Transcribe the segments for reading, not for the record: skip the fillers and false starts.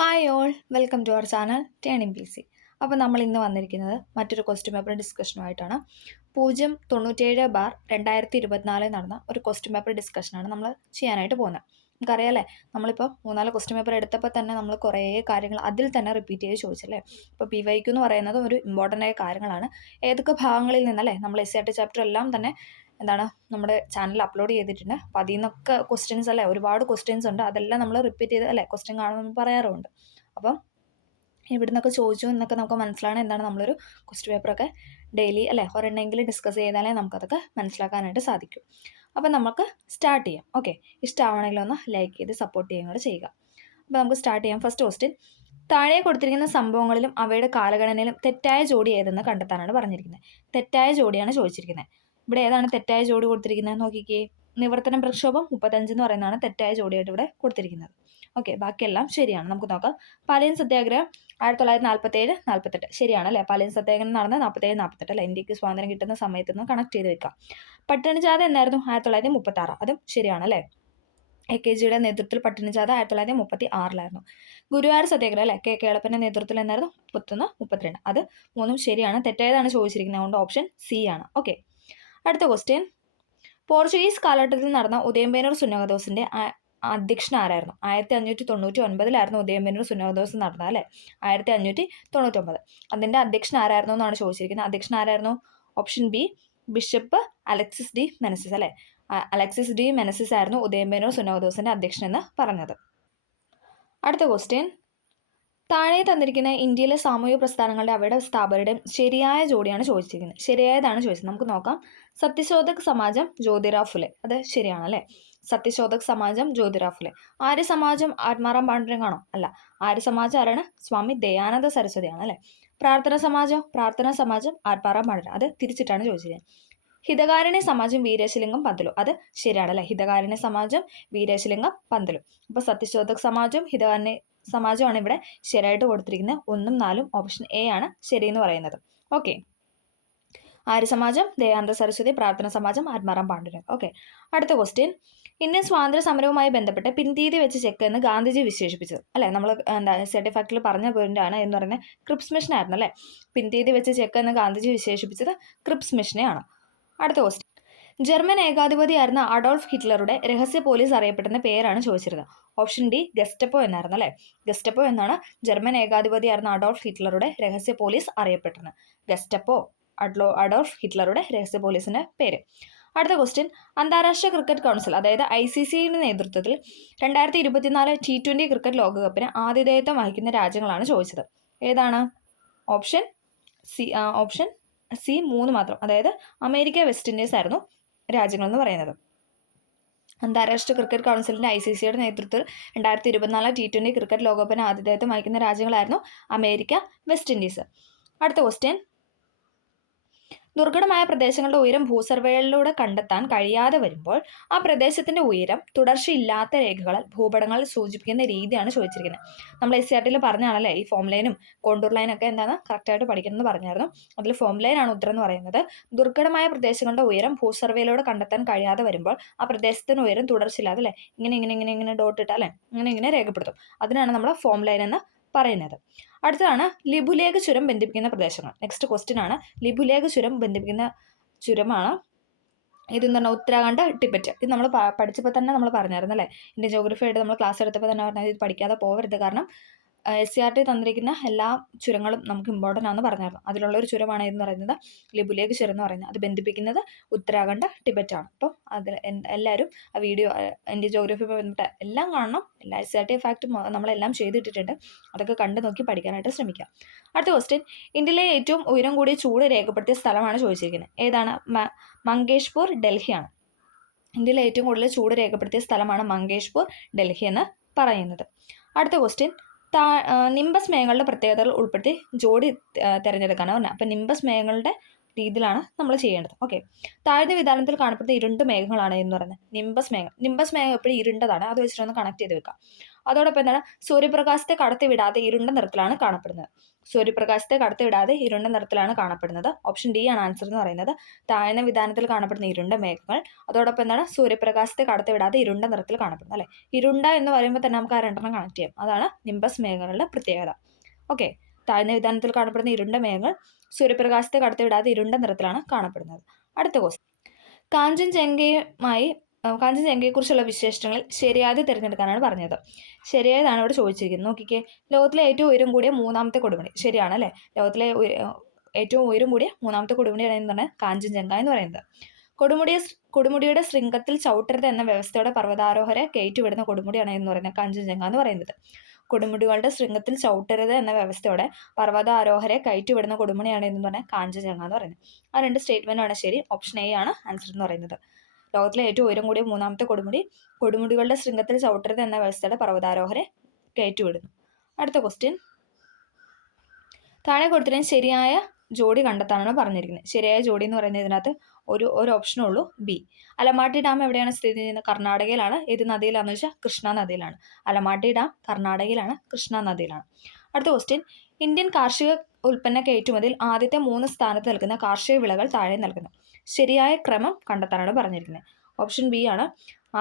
Hi all, welcome to our channel turning P C. അപ്പോൾ നമ്മൾ ഇന്ന് വന്നിരിക്കുന്നത് മറ്റൊരു ക്വസ്റ്റ്യൻ പേപ്പർ ഡിസ്കഷനുമായിട്ടാണ്. 097/2024 നടന്ന ഒരു ക്വസ്റ്റ്യൻ പേപ്പർ ഡിസ്കഷനാണ് നമ്മൾ ചെയ്യാനായിട്ട് പോകുന്നത്. നമുക്കറിയാമല്ലേ, നമ്മളിപ്പോൾ 3-4 ക്വസ്റ്റ്യൻ പേപ്പർ എടുത്തപ്പോൾ തന്നെ നമ്മൾ കുറേ കാര്യങ്ങൾ അതിൽ തന്നെ റിപ്പീറ്റ് ചെയ്ത് ചോദിച്ചല്ലേ. ഇപ്പോൾ PYQ എന്ന് പറയുന്നത് ഒരു ഇമ്പോർട്ടൻ്റ് ആയ കാര്യങ്ങളാണ്. ഏതൊക്കെ ഭാഗങ്ങളിൽ നിന്നല്ലേ നമ്മൾ SCRT ചാപ്റ്റർ എല്ലാം തന്നെ എന്താണ് നമ്മുടെ ചാനലിൽ അപ്ലോഡ് ചെയ്തിട്ടുണ്ട്. അപ്പോൾ അതിൽ നിന്നൊക്കെ ക്വസ്റ്റ്യൻസ് അല്ലേ, ഒരുപാട് ക്വസ്റ്റ്യൻസ് ഉണ്ട്. അതെല്ലാം നമ്മൾ റിപ്പീറ്റ് ചെയ്ത് അല്ലേ ക്വസ്റ്റ്യൻ കാണുമെന്ന് പറയാറുമുണ്ട്. അപ്പം ഇവിടെ നിന്നൊക്കെ ചോദിച്ചു എന്നൊക്കെ നമുക്ക് മനസ്സിലാണ് എന്താണ് നമ്മളൊരു ക്വസ്റ്റ്യൻ പേപ്പറൊക്കെ ഡെയിലി അല്ലേ ഒരെണ്ണമെങ്കിലും ഡിസ്കസ് ചെയ്താലേ നമുക്കതൊക്കെ മനസ്സിലാക്കാനായിട്ട് സാധിക്കും. അപ്പം നമുക്ക് സ്റ്റാർട്ട് ചെയ്യാം. ഓക്കെ, ഇഷ്ടമാണെങ്കിലും ഒന്ന് ലൈക്ക് ചെയ്ത് സപ്പോർട്ട് ചെയ്യുകയും കൂടെ ചെയ്യുക. അപ്പോൾ നമുക്ക് സ്റ്റാർട്ട് ചെയ്യാം. ഫസ്റ്റ് ക്വസ്റ്റ്യൻ, താഴെ കൊടുത്തിരിക്കുന്ന സംഭവങ്ങളിലും അവയുടെ കാലഗണനയിലും തെറ്റായ ജോഡി ഏതെന്ന് കണ്ടെത്താനാണ് പറഞ്ഞിരിക്കുന്നത്. തെറ്റായ ജോഡിയാണ് ചോദിച്ചിരിക്കുന്നത്. ഇവിടെ ഏതാണ് തെറ്റായ ജോഡി കൊടുത്തിരിക്കുന്നത് നോക്കിക്കേ. നിവർത്തന പ്രക്ഷോഭം 35 എന്ന് പറയുന്നതാണ് തെറ്റായ ജോഡിയായിട്ട് ഇവിടെ കൊടുത്തിരിക്കുന്നത്. ഓക്കെ, ബാക്കിയെല്ലാം ശരിയാണ്. നമുക്ക് നോക്കാം. പാലിയൻ സത്യാഗ്രഹം 1947-48 ശരിയാണ് അല്ലേ. പാലിയൻ സത്യാഗ്രഹം നടന്ന 47-48 അല്ലേ, ഇന്ത്യക്ക് സ്വാതന്ത്ര്യം കിട്ടുന്ന സമയത്ത് നിന്ന് കണക്ട് ചെയ്ത് വെക്കാം. പട്ടിണിജാഥ എന്നായിരുന്നു? 1936 അതും ശരിയാണ് അല്ലേ. AKGയുടെ നേതൃത്വത്തിൽ പട്ടിണിജാഥ 1936 ഗുരുവായൂർ സത്യാഗ്രഹം അല്ലേ, കേളപ്പൻ്റെ നേതൃത്വത്തിൽ എന്നായിരുന്നു? 31-32 അത് മൂന്നും ശരിയാണ്. തെറ്റായതാണ് ചോദിച്ചിരിക്കുന്നത്, അതുകൊണ്ട് ഓപ്ഷൻ സി ആണ്. ഓക്കെ, അടുത്ത ക്വസ്റ്റ്യൻ, പോർച്ചുഗീസ് കാലഘട്ടത്തിൽ നടന്ന ഉദയംപേരൂർ സുന്നഹദോസിന്റെ അധ്യക്ഷൻ ആരായിരുന്നു? 1599 ഉദയംപേരൂർ സുന്നഹദോസ് നടന്നത് അല്ലേ, 1599. അതിന്റെ അധ്യക്ഷൻ ആരായിരുന്നു എന്നാണ് ചോദിച്ചിരിക്കുന്നത്. അധ്യക്ഷൻ ആരായിരുന്നു? Option B, bishop Alexis de Menezes അല്ലേ. അലക്സിസ് ഡി മെനസിസ് ആയിരുന്നു ഉദയംപേരൂർ സുന്നഹദോസിന്റെ അധ്യക്ഷൻ എന്ന് പറഞ്ഞത്. അടുത്ത ക്വസ്റ്റ്യൻ, താഴെ തന്നിരിക്കുന്ന ഇന്ത്യയിലെ സാമൂഹിക പ്രസ്ഥാനങ്ങളുടെ അവയുടെ സ്ഥാപകരുടെയും ശരിയായ ജോഡിയാണ് ചോദിച്ചിരിക്കുന്നത്. ശരിയായതാണ് ചോദിച്ചത്. നമുക്ക് നോക്കാം. സത്യശോധക് സമാജം ജ്യോതിറാവ് ഫുലെ, അത് ശരിയാണ് അല്ലേ. സത്യശോധക് സമാജം ജ്യോതിറാവ് ഫുലെ. ആര്യ സമാജം ആത്മാറാം പാണ്ഡുരംഗാണോ? അല്ല. ആര്യ സമാജം ആരാണ്? സ്വാമി ദയാനന്ദ സരസ്വതിയാണ് അല്ലേ. പ്രാർത്ഥന സമാജം ആത്മാറാം പാണ്ഡുരംഗ, അത് തിരിച്ചിട്ടാണ് ചോദിച്ചിരിക്കുന്നത്. ഹിതകാരുണ്യ സമാജം വീരേശലിംഗം പന്തലു, അത് ശരിയാണ് അല്ലേ. ഹിതകാരുണ്യ സമാജം വീരേശലിംഗം പന്തലു. അപ്പോൾ സത്യശോധക് സമാജം ഹിതകാരുണ്യ സമാജമാണ് ഇവിടെ ശരിയായിട്ട് കൊടുത്തിരിക്കുന്നത്. 1ഉം 4ഉം ഓപ്ഷൻ എ ആണ് ശരി എന്ന് പറയുന്നത്. ഓക്കെ, ആര്യ സമാജം ദയാനന്ദ സരസ്വതി, പ്രാർത്ഥന സമാജം ആത്മാറാം പാണ്ഡുരംഗ. ഓക്കെ, അടുത്ത ക്വസ്റ്റ്യൻ, ഇന്ത്യൻ സ്വാതന്ത്ര്യ സമരവുമായി ബന്ധപ്പെട്ട് പിൻതീയതി വെച്ച് ചെക്ക് എന്ന് ഗാന്ധിജി വിശേഷിപ്പിച്ചത് അല്ലെ. നമ്മൾ SCRT ഫാക്ടറിൽ പറഞ്ഞ പോയിന്റ് ആണ് എന്ന് പറയുന്നത് ക്രിപ്സ് മിഷൻ ആയിരുന്നു അല്ലേ. പിൻതീയതി വെച്ച് ചെക്ക് എന്ന് ഗാന്ധിജി വിശേഷിപ്പിച്ചത് ക്രിപ്സ് മിഷനെയാണ്. അടുത്ത ക്വസ്റ്റ്യൻ, ജർമ്മൻ ഏകാധിപതിയായിരുന്ന അഡോൾഫ് ഹിറ്റ്ലറുടെ രഹസ്യ പോലീസ് അറിയപ്പെടുന്ന പേരാണ് ചോദിച്ചിരുന്നത്. ഓപ്ഷൻ ഡി, ഗെസ്റ്റപ്പോ എന്നായിരുന്നു അല്ലേ. ഗെസ്റ്റപ്പോ എന്നാണ് ജർമ്മൻ ഏകാധിപതിയായിരുന്ന അഡോൾഫ് ഹിറ്റ്ലറുടെ രഹസ്യ പോലീസ് അറിയപ്പെടുന്നത്. ഗെസ്റ്റപ്പോ, അഡോൾഫ് ഹിറ്റ്ലറുടെ രഹസ്യ പോലീസിന്റെ പേര്. അടുത്ത ക്വസ്റ്റ്യൻ, അന്താരാഷ്ട്ര ക്രിക്കറ്റ് കൗൺസിൽ അതായത് ICCയുടെ നേതൃത്വത്തിൽ 2024 T20 ക്രിക്കറ്റ് ലോകകപ്പിന് ആതിഥേയത്വം വഹിക്കുന്ന രാജ്യങ്ങളാണ് ചോദിച്ചത്. ഏതാണ്? ഓപ്ഷൻ സി 3 മാത്രം, അതായത് അമേരിക്ക, വെസ്റ്റ് ഇൻഡീസ് ആയിരുന്നു രാജ്യങ്ങൾ എന്ന് പറയുന്നത്. അന്താരാഷ്ട്ര ക്രിക്കറ്റ് കൗൺസിലിന്റെ ICCയുടെ നേതൃത്വത്തിൽ 2024 T20 ക്രിക്കറ്റ് ലോകകപ്പിന് ആതിഥേയത്വം വഹിക്കുന്ന രാജ്യങ്ങളായിരുന്നു അമേരിക്ക, വെസ്റ്റ് ഇൻഡീസ്. അടുത്ത ക്വസ്റ്റ്യൻ, ദുർഘടമായ പ്രദേശങ്ങളുടെ ഉയരം ഭൂസർവേകളിലൂടെ കണ്ടെത്താൻ കഴിയാതെ വരുമ്പോൾ ആ പ്രദേശത്തിന്റെ ഉയരം തുടർച്ചയില്ലാത്ത രേഖകളാൽ ഭൂപടങ്ങളിൽ സൂചിപ്പിക്കുന്ന രീതിയാണ് ചോദിച്ചിരിക്കുന്നത്. നമ്മൾ SCRTയിൽ പറഞ്ഞാണല്ലേ ഈ ഫോം ലൈനും കോണ്ടൂർ ലൈനും ഒക്കെ എന്താണ് കറക്റ്റായിട്ട് പഠിക്കണമെന്ന് പറഞ്ഞായിരുന്നു. അതിൽ ഫോം ലൈനാണ് ഉത്തരം എന്ന് പറയുന്നത്. ദുർഘടമായ പ്രദേശങ്ങളുടെ ഉയരം ഭൂസർവേയിലൂടെ കണ്ടെത്താൻ കഴിയാതെ വരുമ്പോൾ ആ പ്രദേശത്തിന് ഉയരം തുടർച്ചയില്ലാതെ അല്ലേ ഇങ്ങനെ ഡോട്ട് ഇട്ടാൽ അല്ലേ ഇങ്ങനെ രേഖപ്പെടുത്തും. അതിനാണ് നമ്മൾ ഫോം ലൈൻ എന്ന് പറയുന്നത്. അടുത്തതാണ് ലിബുലേഖ് ചുരം ബന്ധിപ്പിക്കുന്ന പ്രദേശങ്ങൾ. നെക്സ്റ്റ് ക്വസ്റ്റ്യൻ ആണ് ലിബുലേഖ് ചുരം ബന്ധിപ്പിക്കുന്ന ചുരമാണ് ഇതെന്ന് പറഞ്ഞാൽ ഉത്തരാഖണ്ഡ്, ടിബറ്റ്. ഇത് നമ്മൾ പഠിച്ചപ്പോൾ തന്നെ നമ്മൾ പറഞ്ഞായിരുന്നു അല്ലേ. ഇന്ത്യൻ ജോഗ്രഫി ആയിട്ട് നമ്മൾ ക്ലാസ് എടുത്തപ്പോൾ തന്നെ പറഞ്ഞാൽ ഇത് പഠിക്കാതെ പോകരുത്. കാരണം SCRT തന്നിരിക്കുന്ന എല്ലാ ചുരങ്ങളും നമുക്ക് ഇമ്പോർട്ടൻ്റ് ആണെന്ന് പറഞ്ഞായിരുന്നു. അതിലുള്ള ഒരു ചുരമാണ് എന്ന് പറയുന്നത് ലിബുലേഖ് ചുരം എന്ന് പറയുന്നത്. അത് ബന്ധിപ്പിക്കുന്നത് ഉത്തരാഖണ്ഡ്, ടിബറ്റ് ആണ്. അപ്പം അതിൽ എല്ലാവരും ആ വീഡിയോ ഇന്ത്യൻ ജോഗ്രഫി ബന്ധപ്പെട്ട എല്ലാം കാണണം. എല്ലാ SCRT ഫാക്റ്റും നമ്മളെല്ലാം ചെയ്തിട്ടിട്ടുണ്ട്. അതൊക്കെ കണ്ടു നോക്കി പഠിക്കാനായിട്ട് ശ്രമിക്കാം. അടുത്ത ക്വസ്റ്റ്യൻ, ഇന്ത്യയിലെ ഏറ്റവും ഉയരം കൂടിയ ചൂട് രേഖപ്പെടുത്തിയ സ്ഥലമാണ് ചോദിച്ചിരിക്കുന്നത്. ഏതാണ്? മങ്കേഷ്പൂർ, ഡൽഹിയാണ്. ഇന്ത്യയിലെ ഏറ്റവും കൂടുതൽ ചൂട് രേഖപ്പെടുത്തിയ സ്ഥലമാണ് മങ്കേഷ്പൂർ, ഡൽഹി എന്ന് പറയുന്നത്. അടുത്ത ക്വസ്റ്റ്യൻ, നിംബസ് മേഘങ്ങളുടെ പ്രത്യേകതകൾ ഉൾപ്പെടുത്തി ജോഡി തിരഞ്ഞെടുക്കാനാണ് പറഞ്ഞത്. അപ്പം നിംബസ് മേഘങ്ങളുടെ രീതിയിലാണ് നമ്മൾ ചെയ്യേണ്ടത്. ഓക്കെ, താഴ്ന്ന വിധാനത്തിൽ കാണപ്പെടുന്ന ഇരുണ്ട മേഘങ്ങളാണ് എന്ന് പറയുന്നത് നിംബസ് മേഘം. നിംബസ് മേഘം എപ്പോഴും ഇരുണ്ടതാണ്. അത് വെച്ചിട്ടൊന്ന് കണക്ട് ചെയ്ത് വെക്കാം. അതോടൊപ്പം എന്താണ് സൂര്യപ്രകാശത്തെ കടത്തിവിടാതെ ഇരുണ്ട നിറത്തിലാണ് കാണപ്പെടുന്നത്. സൂര്യപ്രകാശത്തെ കടത്തിവിടാതെ ഇരുണ്ട നിറത്തിലാണ് കാണപ്പെടുന്നത്. ഓപ്ഷൻ ഡി ആണ് ആൻസർ എന്ന് പറയുന്നത്. താഴ്ന്ന വിധാനത്തിൽ കാണപ്പെടുന്ന ഇരുണ്ട മേഘങ്ങൾ, അതോടൊപ്പം എന്താണ് സൂര്യപ്രകാശത്തെ കടത്തിവിടാതെ ഇരുണ്ട നിറത്തിൽ കാണപ്പെടുന്നത് അല്ലെ. ഇരുണ്ട എന്ന് പറയുമ്പോൾ തന്നെ നമുക്ക് ആ രണ്ടെണ്ണം കണക്ട് ചെയ്യാം. അതാണ് നിംബസ് മേഘങ്ങളുടെ പ്രത്യേകത. ഓക്കെ, താഴ്ന്ന വിധാനത്തിൽ കാണപ്പെടുന്ന ഇരുണ്ട മേഘങ്ങൾ സൂര്യപ്രകാശത്തെ കടത്തിവിടാതെ ഇരുണ്ട നിറത്തിലാണ് കാണപ്പെടുന്നത്. അടുത്ത ക്വസ്റ്റ്യൻ, കാഞ്ചൻജംഗയെക്കുറിച്ചുള്ള വിശേഷണങ്ങളിൽ ശരിയായത് തിരഞ്ഞെടുക്കാനാണ് പറഞ്ഞത്. ശരിയായതാണ് ഇവിടെ ചോദിച്ചിരിക്കുന്നത്. നോക്കിക്കേ, ലോകത്തിലെ ഏറ്റവും ഉയരം കൂടിയ മൂന്നാമത്തെ കൊടുമുടി. ശരിയാണ് അല്ലേ. ലോകത്തിലെ ഏറ്റവും ഉയരം കൂടിയ മൂന്നാമത്തെ കൊടുമുടിയാണ് എന്താണ് കാഞ്ചൻജംഗ എന്ന് പറയുന്നത്. കൊടുമുടിയുടെ ശൃംഗത്തിൽ ചവിട്ടരുത് എന്ന വ്യവസ്ഥയോടെ പർവ്വതാരോഹരെ കയറ്റിവിടുന്ന കൊടുമുടിയാണ് എന്ന് പറയുന്നത് കാഞ്ചൻജംഗ എന്ന് പറയുന്നത്. കൊടുമുടികളുടെ ശൃംഗത്തിൽ ചവിട്ടരുത് എന്ന വ്യവസ്ഥയോടെ പർവ്വതാരോഹരെ കയറ്റിവിടുന്ന കൊടുമുടിയാണ് എന്ന് പറഞ്ഞാൽ കാഞ്ചൻജംഗ എന്ന് പറയുന്നത്. ആ രണ്ട് സ്റ്റേറ്റ്മെന്റാണ് ശരി. ഓപ്ഷൻ എ ആണ് ആൻസർ എന്ന് പറയുന്നത്. ലോകത്തിലെ ഏറ്റവും ഉയരം കൂടിയ മൂന്നാമത്തെ കൊടുമുടികളുടെ ശൃംഗത്തിൽ ചവിട്ടരുത് എന്ന വ്യവസ്ഥയുടെ പർവ്വതാരോഹരെ കയറ്റിവിടുന്നു. അടുത്ത ക്വസ്റ്റ്യൻ, താഴെ കൊടുത്തിട്ട് ശരിയായ ജോഡി കണ്ടെത്താനാണ് പറഞ്ഞിരിക്കുന്നത്. ശരിയായ ജോഡി എന്ന് പറയുന്നത് ഇതിനകത്ത് ഒരു ഓപ്ഷനേ ഉള്ളൂ, ബി. അലമാട്ടി ഡാം എവിടെയാണ് സ്ഥിതി ചെയ്യുന്നത്? കർണാടകയിലാണ്. ഏത് നദിയിലാണെന്ന് വെച്ചാൽ കൃഷ്ണ നദിയിലാണ്. അലമാട്ടി ഡാം കർണാടകയിലാണ്, കൃഷ്ണ നദിയിലാണ്. അടുത്ത ക്വസ്റ്റ്യൻ, ഇന്ത്യൻ കാർഷിക ഉൽപ്പന്ന കയറ്റുമതിയിൽ ആദ്യത്തെ 3 സ്ഥാനത്ത് നിൽക്കുന്ന കാർഷിക വിളകൾ താഴെ നൽകുന്നു. ശരിയായ ക്രമം കണ്ടെത്താനാണ് പറഞ്ഞിരിക്കുന്നത്. ഓപ്ഷൻ ബി ആണ്.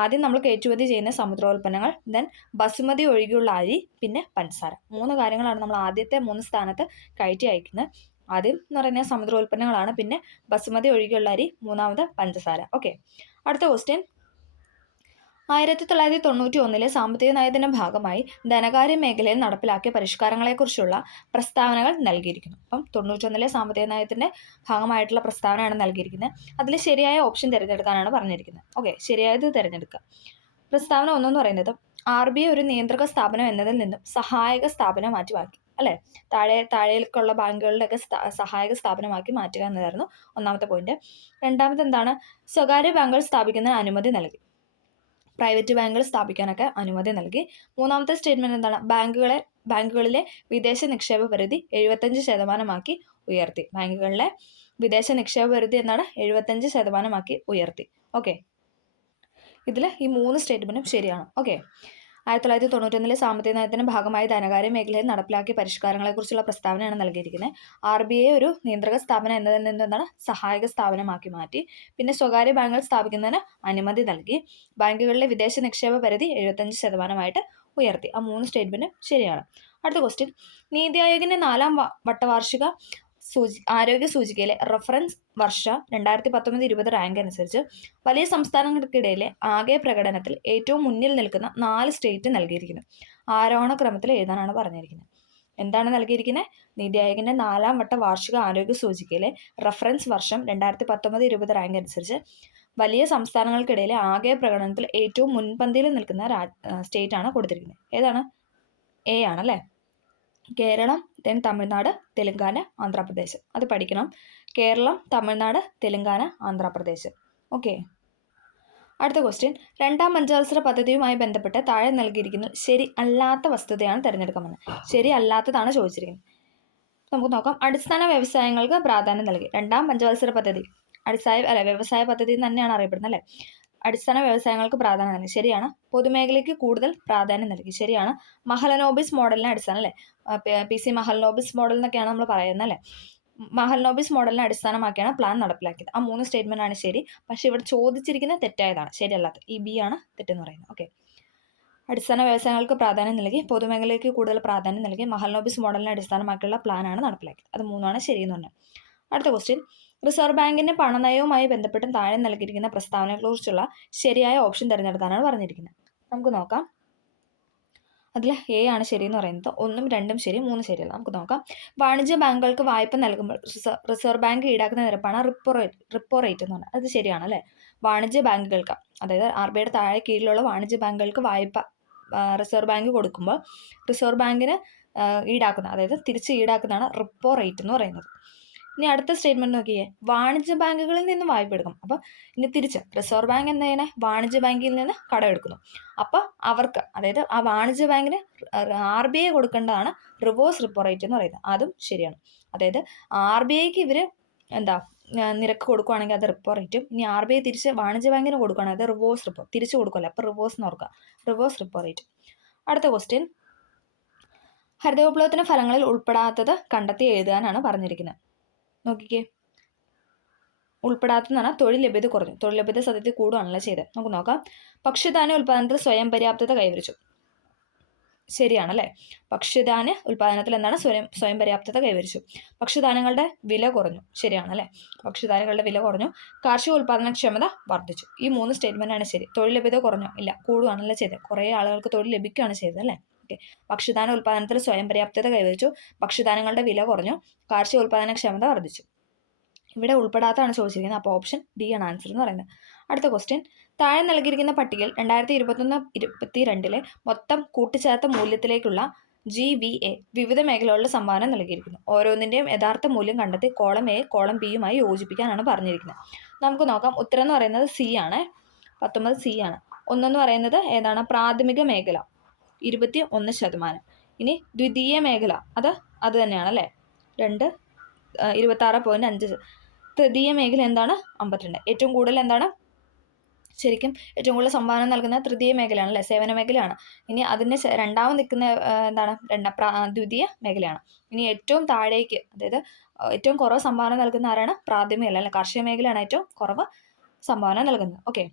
ആദ്യം നമ്മൾ കയറ്റുമതി ചെയ്യുന്ന സമുദ്രോൽപ്പന്നങ്ങൾ, ദെൻ ബസുമതി ഒഴികെയുള്ള അരി, പിന്നെ പഞ്ചസാര. 3 കാര്യങ്ങളാണ് നമ്മൾ ആദ്യത്തെ 3 സ്ഥാനത്ത് കയറ്റി അയക്കുന്നത്. ആദ്യം എന്ന് പറയുന്നത് സമുദ്രോൽപ്പന്നങ്ങളാണ്, പിന്നെ ബസുമതി ഒഴികെയുള്ള അരി, മൂന്നാമത് പഞ്ചസാര. ഓക്കെ, അടുത്ത ക്വസ്റ്റ്യൻ, 1991 സാമ്പത്തിക നയത്തിന്റെ ഭാഗമായി ധനകാര്യ മേഖലയിൽ നടപ്പിലാക്കിയ പരിഷ്കാരങ്ങളെക്കുറിച്ചുള്ള പ്രസ്താവനകൾ നൽകിയിരിക്കുന്നു. അപ്പം 91 സാമ്പത്തിക നയത്തിന്റെ ഭാഗമായിട്ടുള്ള പ്രസ്താവനയാണ് നൽകിയിരിക്കുന്നത്. അതിൽ ശരിയായ ഓപ്ഷൻ തിരഞ്ഞെടുക്കാനാണ് പറഞ്ഞിരിക്കുന്നത്. ഓക്കെ, ശരിയായത് തിരഞ്ഞെടുക്കുക. പ്രസ്താവന 1 എന്ന് പറയുന്നത് RBI ഒരു നിയന്ത്രക സ്ഥാപനം എന്നതിൽ നിന്നും സഹായക സ്ഥാപനമാക്കി മാറ്റി അല്ലെ. താഴേക്കുള്ള ബാങ്കുകളുടെയൊക്കെ സഹായക സ്ഥാപനമാക്കി മാറ്റുക എന്നതായിരുന്നു ഒന്നാമത്തെ പോയിന്റ്. രണ്ടാമത് എന്താണ്, സ്വകാര്യ ബാങ്കുകൾ സ്ഥാപിക്കുന്നതിന് അനുമതി നൽകി. പ്രൈവറ്റ് ബാങ്കുകൾ സ്ഥാപിക്കാനൊക്കെ അനുമതി നൽകി. മൂന്നാമത്തെ സ്റ്റേറ്റ്മെന്റ് എന്താണ്, ബാങ്കുകളിലെ വിദേശ നിക്ഷേപ പരിധി 75% ഉയർത്തി. ബാങ്കുകളിലെ വിദേശ നിക്ഷേപ പരിധി എന്താണ് 75% ഉയർത്തി. ഓക്കെ, ഇതിൽ ഈ 3 സ്റ്റേറ്റ്മെന്റും ശരിയാണ്. ഓക്കെ, 1991 സാമ്പത്തിക നയത്തിന്റെ ഭാഗമായി ധനകാര്യ മേഖലയിൽ നടപ്പിലാക്കിയ പരിഷ്കാരങ്ങളെക്കുറിച്ചുള്ള പ്രസ്താവനയാണ് നൽകിയിരിക്കുന്നത്. RBI ഒരു നിയന്ത്രക സ്ഥാപനം എന്നതിൽ നിന്ന് എന്താണ് സഹായക സ്ഥാപനമാക്കി മാറ്റി. പിന്നെ സ്വകാര്യ ബാങ്കുകൾ സ്ഥാപിക്കുന്നതിന് അനുമതി നൽകി. ബാങ്കുകളിലെ വിദേശ നിക്ഷേപ പരിധി 75% ഉയർത്തി. ആ 3 സ്റ്റേറ്റ്മെന്റും ശരിയാണ്. അടുത്ത ക്വസ്റ്റ്യൻ, നീതി ആയോഗിന്റെ 4ാം വട്ടവാർഷിക ആരോഗ്യ സൂചികയിലെ റഫറൻസ് വർഷ 2019-20 റാങ്ക് അനുസരിച്ച് വലിയ സംസ്ഥാനങ്ങൾക്കിടയിലെ ആകെ പ്രകടനത്തിൽ ഏറ്റവും മുന്നിൽ നിൽക്കുന്ന 4 സ്റ്റേറ്റ് നൽകിയിരിക്കുന്നു. ആരോഹണ ക്രമത്തിൽ എഴുതാനാണ് പറഞ്ഞിരിക്കുന്നത്. എന്താണ് നൽകിയിരിക്കുന്നത്? നീതി ആയോഗിന്റെ 4ാം വട്ട വാർഷിക ആരോഗ്യ സൂചികയിലെ റഫറൻസ് വർഷം 2019-20 റാങ്ക് അനുസരിച്ച് വലിയ സംസ്ഥാനങ്ങൾക്കിടയിലെ ആകെ പ്രകടനത്തിൽ ഏറ്റവും മുൻപന്തിയിൽ നിൽക്കുന്ന സ്റ്റേറ്റ് ആണ് കൊടുത്തിരിക്കുന്നത്. ഏതാണ്? എ ആണല്ലേ. കേരളം, ദെൻ തമിഴ്നാട്, തെലുങ്കാന, ആന്ധ്രാപ്രദേശ്. അത് പഠിക്കണം. കേരളം, തമിഴ്നാട്, തെലുങ്കാന, ആന്ധ്രാപ്രദേശ്. ഓക്കെ, അടുത്ത ക്വസ്റ്റ്യൻ, 2ാം പഞ്ചവത്സര പദ്ധതിയുമായി ബന്ധപ്പെട്ട് താഴെ നൽകിയിരിക്കുന്നത് ശരി അല്ലാത്ത വസ്തുതയാണ് തിരഞ്ഞെടുക്കുന്നത്. ശരി അല്ലാത്തതാണ് ചോദിച്ചിരിക്കുന്നത്. നമുക്ക് നോക്കാം. അടിസ്ഥാന വ്യവസായങ്ങൾക്ക് പ്രാധാന്യം നൽകി. 2ാം പഞ്ചവത്സര പദ്ധതി വ്യവസായ പദ്ധതി തന്നെയാണ് അറിയപ്പെടുന്നത് അല്ലേ. അടിസ്ഥാന വ്യവസായങ്ങൾക്ക് പ്രാധാന്യം നൽകി. ശരിയാണ്. പൊതുമേഖലയ്ക്ക് കൂടുതൽ പ്രാധാന്യം നൽകി. ശരിയാണ്. മഹലനോബിസ് മോഡലിനെ അടിസ്ഥാനം അല്ലേ, PC മഹലനോബിസ് മോഡൽ എന്നൊക്കെയാണ് നമ്മൾ പറയുന്നത് അല്ലേ. മഹലനോബിസ് മോഡലിനെ അടിസ്ഥാനമാക്കിയാണ് പ്ലാൻ നടപ്പിലാക്കിയത്. ആ 3 സ്റ്റേറ്റ്മെന്റ് ആണ് ശരി. പക്ഷെ ഇവിടെ ചോദിച്ചിരിക്കുന്നത് തെറ്റായതാണ്, ശരിയല്ലാത്ത. ഈ ബി ആണ് തെറ്റെന്ന് പറയുന്നത്. ഓക്കെ, അടിസ്ഥാന വ്യവസായങ്ങൾക്ക് പ്രാധാന്യം നൽകി, പൊതുമേഖലയ്ക്ക് കൂടുതൽ പ്രാധാന്യം നൽകി, മഹലനോബിസ് മോഡലിനെ അടിസ്ഥാനമാക്കിയുള്ള പ്ലാനാണ് നടപ്പിലാക്കിയത്. അത് 3 ശരിയെന്ന് പറഞ്ഞു. അടുത്ത ക്വസ്റ്റ്യൻ, റിസർവ് ബാങ്കിന്റെ പണനയവുമായി ബന്ധപ്പെട്ട് താഴെ നൽകിയിരിക്കുന്ന പ്രസ്താവനകളെക്കുറിച്ചുള്ള ശരിയായ ഓപ്ഷൻ തിരഞ്ഞെടുക്കാനാണ് പറഞ്ഞിരിക്കുന്നത്. നമുക്ക് നോക്കാം. അതിൽ എ ആണ് ശരിയെന്ന് പറയുന്നത്. 1ഉം 2ഉം ശരി, 3 ശരിയല്ല. നമുക്ക് നോക്കാം. വാണിജ്യ ബാങ്കുകൾക്ക് വായ്പ നൽകുമ്പോൾ റിസർവ് ബാങ്ക് ഈടാക്കുന്ന നിരപ്പാണ് റിപ്പോ റേറ്റ് എന്ന് പറഞ്ഞാൽ. അത് ശരിയാണ് അല്ലേ. വാണിജ്യ ബാങ്കുകൾക്ക്, അതായത് RBIയുടെ താഴെ കീഴിലുള്ള വാണിജ്യ ബാങ്കുകൾക്ക് വായ്പ റിസർവ് ബാങ്ക് കൊടുക്കുമ്പോൾ റിസർവ് ബാങ്കിന് അതായത് തിരിച്ച് ഈടാക്കുന്നതാണ് റിപ്പോ റേറ്റ് എന്ന് പറയുന്നത്. ഇനി അടുത്ത സ്റ്റേറ്റ്മെന്റ് നോക്കിയേ, വാണിജ്യ ബാങ്കുകളിൽ നിന്ന് വായ്പ എടുക്കും. അപ്പോൾ ഇനി തിരിച്ച് റിസർവ് ബാങ്ക് എന്താ ചെയ്യണേ, വാണിജ്യ ബാങ്കിൽ നിന്ന് കടമെടുക്കുന്നു. അപ്പോൾ അവർക്ക്, അതായത് ആ വാണിജ്യ ബാങ്കിന് RBI കൊടുക്കേണ്ടതാണ് റിവേഴ്സ് റിപ്പോ റേറ്റ് എന്ന് പറയുന്നത്. അതും ശരിയാണ്. അതായത് RBIക്ക് ഇവർ നിരക്ക് കൊടുക്കുകയാണെങ്കിൽ അത് റിപ്പോ റേറ്റും, ഇനി RBI തിരിച്ച് വാണിജ്യ ബാങ്കിന് കൊടുക്കുകയാണെങ്കിൽ അത് റിവേഴ്സ് റിപ്പോ, തിരിച്ചു കൊടുക്കുമല്ലോ, അപ്പോൾ റിവേഴ്സ് എന്ന് ഓർക്കുക, റിവേഴ്സ് റിപ്പോ റേറ്റ്. അടുത്ത ക്വസ്റ്റ്യൻ, ഹരിത വിപ്ലവത്തിന്റെ ഫലങ്ങളിൽ ഉൾപ്പെടാത്തത് കണ്ടെത്തി എഴുതാനാണ് പറഞ്ഞിരിക്കുന്നത്. നോക്കിക്കേ, ഉൾപ്പെടാത്തതാണ് തൊഴിൽ ലഭ്യത കുറഞ്ഞു. തൊഴിൽ ലഭ്യത സത്യത്തിൽ കൂടുകയാണല്ലോ ചെയ്തത്. നമുക്ക് നോക്കാം. ഭക്ഷ്യധാന്യ ഉൽപ്പാദനത്തിൽ സ്വയം പര്യാപ്തത കൈവരിച്ചു. ശരിയാണല്ലേ. ഭക്ഷ്യധാന്യ ഉൽപ്പാദനത്തിൽ എന്താണ് സ്വയം പര്യാപ്തത കൈവരിച്ചു. ഭക്ഷ്യധാന്യങ്ങളുടെ വില കുറഞ്ഞു. ശരിയാണല്ലേ. ഭക്ഷ്യധാന്യങ്ങളുടെ വില കുറഞ്ഞു. കാർഷിക ഉൽപ്പാദനക്ഷമത വർദ്ധിച്ചു. ഈ 3 സ്റ്റേറ്റ്മെന്റാണ് ശരി. തൊഴിൽ ലഭ്യത കുറഞ്ഞു, ഇല്ല, കൂടുകയാണല്ലോ ചെയ്തത്. കുറേ ആളുകൾക്ക് തൊഴിൽ ലഭിക്കുകയാണ് ചെയ്തത് അല്ലേ. ഓക്കെ. ഭക്ഷ്യധാന്യ ഉൽപ്പാദനത്തിൽ സ്വയം പര്യാപ്തത കൈവരിച്ചു. ഭക്ഷ്യധാന്യങ്ങളുടെ വില കുറഞ്ഞു. കാർഷിക ഉൽപ്പാദനക്ഷമത വർദ്ധിച്ചു. ഇവിടെ ഉൾപ്പെടാത്തതാണ് ചോദിച്ചിരിക്കുന്നത്. അപ്പോൾ ഓപ്ഷൻ ഡി ആണ് ആൻസർ എന്ന് പറയുന്നത്. അടുത്ത ക്വസ്റ്റ്യൻ, താഴെ നൽകിയിരിക്കുന്ന പട്ടികയിൽ 2021-22 മൊത്തം കൂട്ടിച്ചേർത്ത മൂല്യത്തിലേക്കുള്ള GVA വിവിധ മേഖലകളിലെ സംഭാവന നൽകിയിരിക്കുന്നു. ഓരോന്നിൻ്റെയും യഥാർത്ഥ മൂല്യം കണ്ടെത്തി കോളം എ കോളം ബിയുമായി യോജിപ്പിക്കാനാണ് പറഞ്ഞിരിക്കുന്നത്. നമുക്ക് നോക്കാം. ഉത്തരം എന്ന് പറയുന്നത് സി ആണ്. 19 സി ആണ്. ഒന്നെന്ന് പറയുന്നത് ഏതാണ്? പ്രാഥമിക മേഖല 21%. ഇനി ദ്വിതീയ മേഖല അത് തന്നെയാണ് അല്ലേ. 26.5. തൃതീയ മേഖല എന്താണ്? 52. ഏറ്റവും കൂടുതൽ എന്താണ്? ശരിക്കും ഏറ്റവും കൂടുതൽ സംഭാവന നൽകുന്ന തൃതീയ മേഖലയാണ് അല്ലേ, സേവന മേഖലയാണ്. ഇനി അതിന് രണ്ടാമത് നിൽക്കുന്ന എന്താണ്? ദ്വിതീയ മേഖലയാണ്. ഇനി ഏറ്റവും താഴേക്ക്, അതായത് ഏറ്റവും കുറവ് സംഭാവന നൽകുന്ന ആരാണ്? പ്രാഥമിക മേഖല അല്ലെ, കാർഷിക മേഖലയാണ് ഏറ്റവും കുറവ് സംഭാവന നൽകുന്നത്. ഓക്കെ.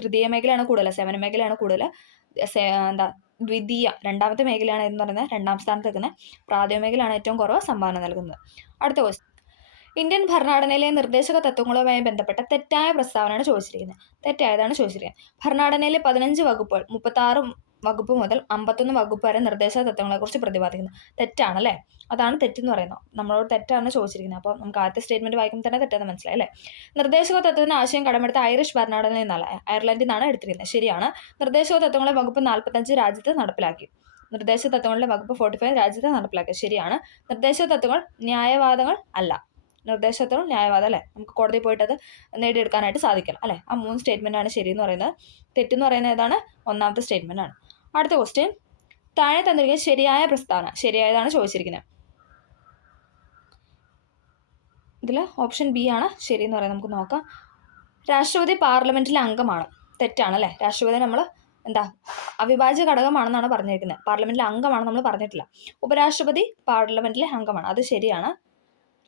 തൃതീയ മേഖലയാണ് കൂടുതൽ, സേവന മേഖലയാണ് കൂടുതൽ, ദ്വിതീയ രണ്ടാമത്തെ മേഖലയാണ് എന്ന് പറയുന്നത് രണ്ടാം സ്ഥാനത്ത് നിൽക്കുന്നത്. പ്രാഥമിക മേഖലയാണ് ഏറ്റവും കുറവ് സംഭാവന നൽകുന്നത്. അടുത്ത ക്വസ്റ്റ്യൻ, ഇന്ത്യൻ ഭരണഘടനയിലെ നിർദ്ദേശക തത്വങ്ങളുമായി ബന്ധപ്പെട്ട തെറ്റായ പ്രസ്താവനയാണ് ചോദിച്ചിരിക്കുന്നത്. തെറ്റായതാണ് ചോദിച്ചിരിക്കുന്നത്. ഭരണഘടനയിലെ 15 വകുപ്പുകൾ 36 വകുപ്പ് മുതൽ 51 വകുപ്പ് വരെ നിർദ്ദേശക തത്വങ്ങളെക്കുറിച്ച് പ്രതിപാദിക്കുന്നു. തെറ്റാണല്ലേ. അതാണ് തെറ്റെന്ന് പറയുന്നത്. നമ്മളോട് തെറ്റാണ് ചോദിച്ചിരിക്കുന്നത്. അപ്പോൾ നമുക്ക് ആദ്യത്തെ സ്റ്റേറ്റ്മെന്റ് വായിക്കുമ്പോൾ തന്നെ തെറ്റെന്ന് മനസ്സിലായി അല്ലേ. നിർദ്ദേശക തത്വത്തിന് ആശയം കടമെടുത്ത ഐറിഷ് ഭരണഘടനയിൽ നിന്നല്ല, അയർലൻഡിൽ നിന്നാണ് എടുത്തിരിക്കുന്നത്. ശരിയാണ്. നിർദ്ദേശക തത്വങ്ങളെ വകുപ്പ് 45 രാജ്യത്ത് നടപ്പിലാക്കി. നിർദ്ദേശക തത്വങ്ങളുടെ വകുപ്പ് 45 രാജ്യത്ത് നടപ്പിലാക്കി. ശരിയാണ്. നിർദ്ദേശക തത്വങ്ങൾ ന്യായവാദങ്ങൾ അല്ല. നിർദ്ദേശത്വം ന്യായവാദം അല്ലേ, നമുക്ക് കോടതിയിൽ പോയിട്ട് അത് നേടിയെടുക്കാനായിട്ട് സാധിക്കില്ല അല്ലേ. ആ 3 സ്റ്റേറ്റ്മെന്റാണ് ശരി എന്ന് പറയുന്നത്. തെറ്റെന്ന് പറയുന്നത് ഏതാണ്? ഒന്നാമത്തെ സ്റ്റേറ്റ്മെന്റ് ആണ്. അടുത്ത ക്വസ്റ്റ്യൻ, താഴെ തന്നിരിക്കുന്ന ശരിയായ പ്രസ്താവന. ശരിയായതാണ് ചോദിച്ചിരിക്കുന്നത്. ഇതിൽ ഓപ്ഷൻ ബി ആണ് ശരി എന്ന് പറയുന്നത്. നമുക്ക് നോക്കാം. രാഷ്ട്രപതി പാർലമെന്റിലെ അംഗമാണ്. തെറ്റാണല്ലേ. രാഷ്ട്രപതി നമ്മൾ അവിഭാജ്യ ഘടകമാണെന്നാണ് പറഞ്ഞിരിക്കുന്നത്. പാർലമെന്റിലെ അംഗമാണെന്ന് നമ്മൾ പറഞ്ഞിട്ടില്ല. ഉപരാഷ്ട്രപതി പാർലമെന്റിലെ അംഗമാണ്. അത് ശരിയാണ്.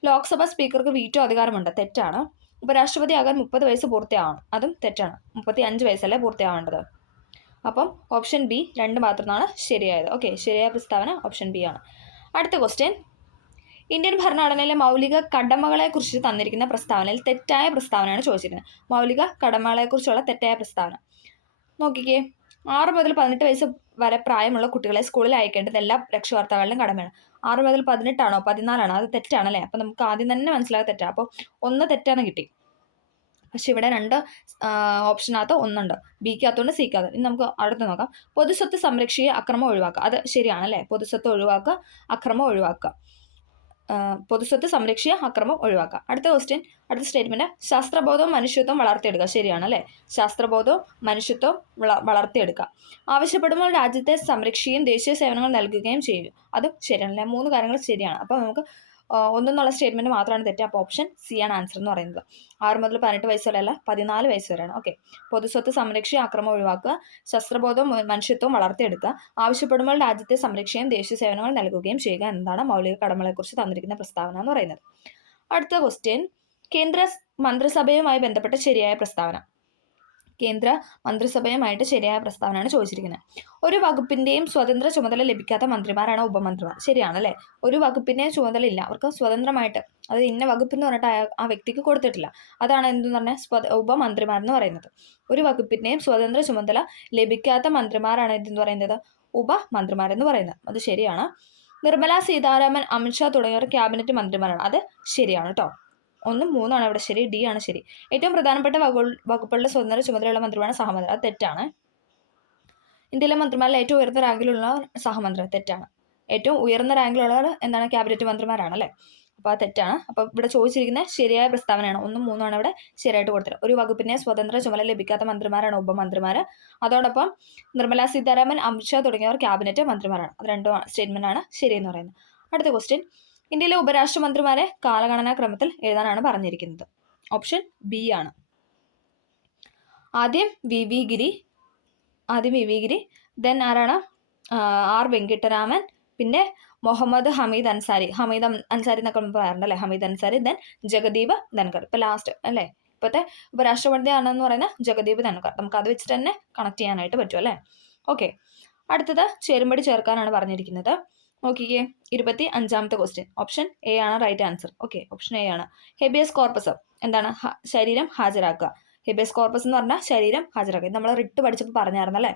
ലോക്സഭ സ്പീക്കർക്ക് വീറ്റോ അധികാരമുണ്ട്. തെറ്റാണ്. ഉപരാഷ്ട്രപതി ആകാൻ 30 വയസ്സ് പൂർത്തിയാവണം. അതും തെറ്റാണ്. 35 വയസ്സല്ലേ പൂർത്തിയാവേണ്ടത്. അപ്പം ഓപ്ഷൻ ബി 2 മാത്രമാണ് ശരിയായത്. ഓക്കെ. ശരിയായ പ്രസ്താവന ഓപ്ഷൻ ബി ആണ്. അടുത്ത ക്വസ്റ്റ്യൻ, ഇന്ത്യൻ ഭരണഘടനയിലെ മൗലിക കടമകളെക്കുറിച്ച് തന്നിരിക്കുന്ന പ്രസ്താവനയിൽ തെറ്റായ പ്രസ്താവനയാണ് ചോദിച്ചിരിക്കുന്നത്. മൗലിക കടമകളെക്കുറിച്ചുള്ള തെറ്റായ പ്രസ്താവന നോക്കിക്കേ. 6 മുതൽ 18 വയസ്സ് വരെ പ്രായമുള്ള കുട്ടികളെ സ്കൂളിൽ അയക്കേണ്ടത് എല്ലാ രക്ഷകർത്താക്കളുടെയും കടമയാണ്. 6 മുതൽ 18 ആണോ 14 ആണോ? അത് തെറ്റാണല്ലേ. അപ്പം നമുക്ക് ആദ്യം തന്നെ മനസ്സിലാക്കുക തെറ്റാണ്. അപ്പോൾ 1 തെറ്റാണ് കിട്ടി. പക്ഷെ ഇവിടെ 2 ഓപ്ഷനകത്ത് 1 ഉണ്ട്. ബിക്കകത്തുണ്ട്, സിക്കകത്ത്. ഇനി നമുക്ക് അടുത്ത് നോക്കാം. പൊതുസ്വത്ത് സംരക്ഷിക്കുക, അക്രമം ഒഴിവാക്കുക. അത് ശരിയാണല്ലേ. പൊതുസ്വത്ത് ഒഴിവാക്കുക, അക്രമം ഒഴിവാക്കുക. പൊതുസ്വത്ത് സംരക്ഷിക്കുക, അക്രമം ഒഴിവാക്കുക. അടുത്ത ക്വസ്റ്റ്യൻ, അടുത്ത സ്റ്റേറ്റ്മെന്റ്, ശാസ്ത്രബോധവും മനുഷ്യത്വവും വളർത്തിയെടുക്കുക. ശരിയാണല്ലേ. ശാസ്ത്രബോധവും മനുഷ്യത്വവും വളർത്തിയെടുക്കുക. ആവശ്യപ്പെടുമ്പോൾ രാജ്യത്തെ സംരക്ഷിക്കുകയും ദേശീയ സേവനങ്ങൾ നൽകുകയും ചെയ്യും. അതും ശരിയാണല്ലേ. 3 കാര്യങ്ങൾ ശരിയാണ്. അപ്പോൾ നമുക്ക് ഒന്നെന്നുള്ള സ്റ്റേറ്റ്മെന്റ് മാത്രമാണ് തെറ്റ്. അപ്പോൾ ഓപ്ഷൻ സി ആണ് ആൻസർ എന്ന് പറയുന്നത്. 6 മുതൽ 18 വയസ്സ് വരെയല്ല, 14 വയസ്സ് വരെയാണ്. ഓക്കെ. പൊതുസ്വത്ത് സംരക്ഷിക്കുക, അക്രമം ഒഴിവാക്കുക, ശസ്ത്രബോധവും മനുഷ്യത്വവും വളർത്തിയെടുക്കുക, ആവശ്യപ്പെടുമ്പോൾ രാജ്യത്തെ സംരക്ഷിക്കുകയും ദേശീയ സേവനങ്ങൾ നൽകുകയും ചെയ്യുക എന്നതാണ് മൗലിക കടമകളെക്കുറിച്ച് തന്നിരിക്കുന്ന പ്രസ്താവന എന്ന് പറയുന്നത്. അടുത്ത ക്വസ്റ്റ്യൻ, കേന്ദ്ര മന്ത്രിസഭയുമായി ബന്ധപ്പെട്ട ശരിയായ പ്രസ്താവന. കേന്ദ്ര മന്ത്രിസഭയുമായിട്ട് ശരിയായ പ്രസ്താവനയാണ് ചോദിച്ചിരിക്കുന്നത്. ഒരു വകുപ്പിന്റെയും സ്വതന്ത്ര ചുമതല ലഭിക്കാത്ത മന്ത്രിമാരാണ് ഉപമന്ത്രിമാർ. ശരിയാണല്ലേ. ഒരു വകുപ്പിന്റെയും ചുമതല ഇല്ല, അവർക്ക് സ്വതന്ത്രമായിട്ട്, അത് ഇന്ന വകുപ്പ് എന്ന് പറഞ്ഞിട്ട് ആ വ്യക്തിക്ക് കൊടുത്തിട്ടില്ല. അതാണ് എന്തെന്ന് പറഞ്ഞാൽ ഉപമന്ത്രിമാരെന്ന് പറയുന്നത്. ഒരു വകുപ്പിന്റെയും സ്വതന്ത്ര ചുമതല ലഭിക്കാത്ത മന്ത്രിമാരാണ് എന്തെന്ന് പറയുന്നത്? ഉപമന്ത്രിമാരെന്ന് പറയുന്നത്. അത് ശരിയാണ്. നിർമ്മല സീതാരാമൻ, അമിത്ഷാ തുടങ്ങിയവർ ക്യാബിനറ്റ് മന്ത്രിമാരാണ്. അത് ശരിയാണ് കേട്ടോ. 1, 3 ആണ് ഇവിടെ ശരി. ഡി ആണ് ശരി. ഏറ്റവും പ്രധാനപ്പെട്ട വകുപ്പുകളുടെ സ്വതന്ത്ര ചുമതലയുള്ള മന്ത്രിമാണ് സഹമന്ത്രി. അത് തെറ്റാണ്. ഇന്ത്യയിലെ മന്ത്രിമാരിൽ ഏറ്റവും ഉയർന്ന റാങ്കിലുള്ള സഹമന്ത്രി. തെറ്റാണ്. ഏറ്റവും ഉയർന്ന റാങ്കിലുള്ളവർ എന്താണ്? ക്യാബിനറ്റ് മന്ത്രിമാരാണ് അല്ലേ. അപ്പോൾ അത് തെറ്റാണ്. അപ്പോൾ ഇവിടെ ചോദിച്ചിരിക്കുന്ന ശരിയായ പ്രസ്താവനയാണ്. 1, 3 ആണ് ഇവിടെ ശരിയായിട്ട് കൊടുത്തത്. ഒരു വകുപ്പിനെ സ്വതന്ത്ര ചുമതല ലഭിക്കാത്ത മന്ത്രിമാരാണ് ഉപമന്ത്രിമാർ. അതോടൊപ്പം നിർമ്മല സീതാരാമൻ, അമിത്ഷാ തുടങ്ങിയവർ ക്യാബിനറ്റ് മന്ത്രിമാരാണ്. അത് 2 സ്റ്റേറ്റ്മെന്റാണ് ശരിയെന്ന് പറയുന്നത്. അടുത്ത ക്വസ്റ്റ്യൻ, ഇന്ത്യയിലെ ഉപരാഷ്ട്രമന്ത്രിമാരെ കാലഗണനാ ക്രമത്തിൽ എഴുതാനാണ് പറഞ്ഞിരിക്കുന്നത്. ഓപ്ഷൻ ബി ആണ്. ആദ്യം വി വി ഗിരി, ദെൻ ആരാണ്? ആർ വെങ്കിട്ടരാമൻ, പിന്നെ മുഹമ്മദ് ഹമീദ് അൻസാരി, അൻസാരി എന്നൊക്കെ നമ്മൾ പറയാറുണ്ട് അല്ലേ, ഹമീദ് അൻസാരി, ദെൻ ജഗദീപ് ധൻകർ. ഇപ്പൊ ലാസ്റ്റ് അല്ലേ, ഇപ്പോഴത്തെ ഉപരാഷ്ട്രപതിയാണെന്ന് പറയുന്ന ജഗദീപ് ധൻകർ. നമുക്ക് അത് വെച്ചിട്ട് തന്നെ കണക്ട് ചെയ്യാനായിട്ട് പറ്റും അല്ലേ. ഓക്കെ, അടുത്തത് ചേരുംപടി ചേർക്കാനാണ് പറഞ്ഞിരിക്കുന്നത്. നോക്കിക്കേ, 25ാമത്തെ ക്വസ്റ്റ്യൻ, ഓപ്ഷൻ എ ആണ് right answer. Okay, option A ആണ്. ഹെബിയസ് കോർപ്പസ് എന്താണ്? ശരീരം ഹാജരാക്കുക. ഹെബിയസ് കോർപ്പസ് എന്ന് പറഞ്ഞാൽ ശരീരം ഹാജരാക്കുക. നമ്മൾ റിട്ട് പഠിച്ചപ്പോൾ പറഞ്ഞായിരുന്നു അല്ലേ,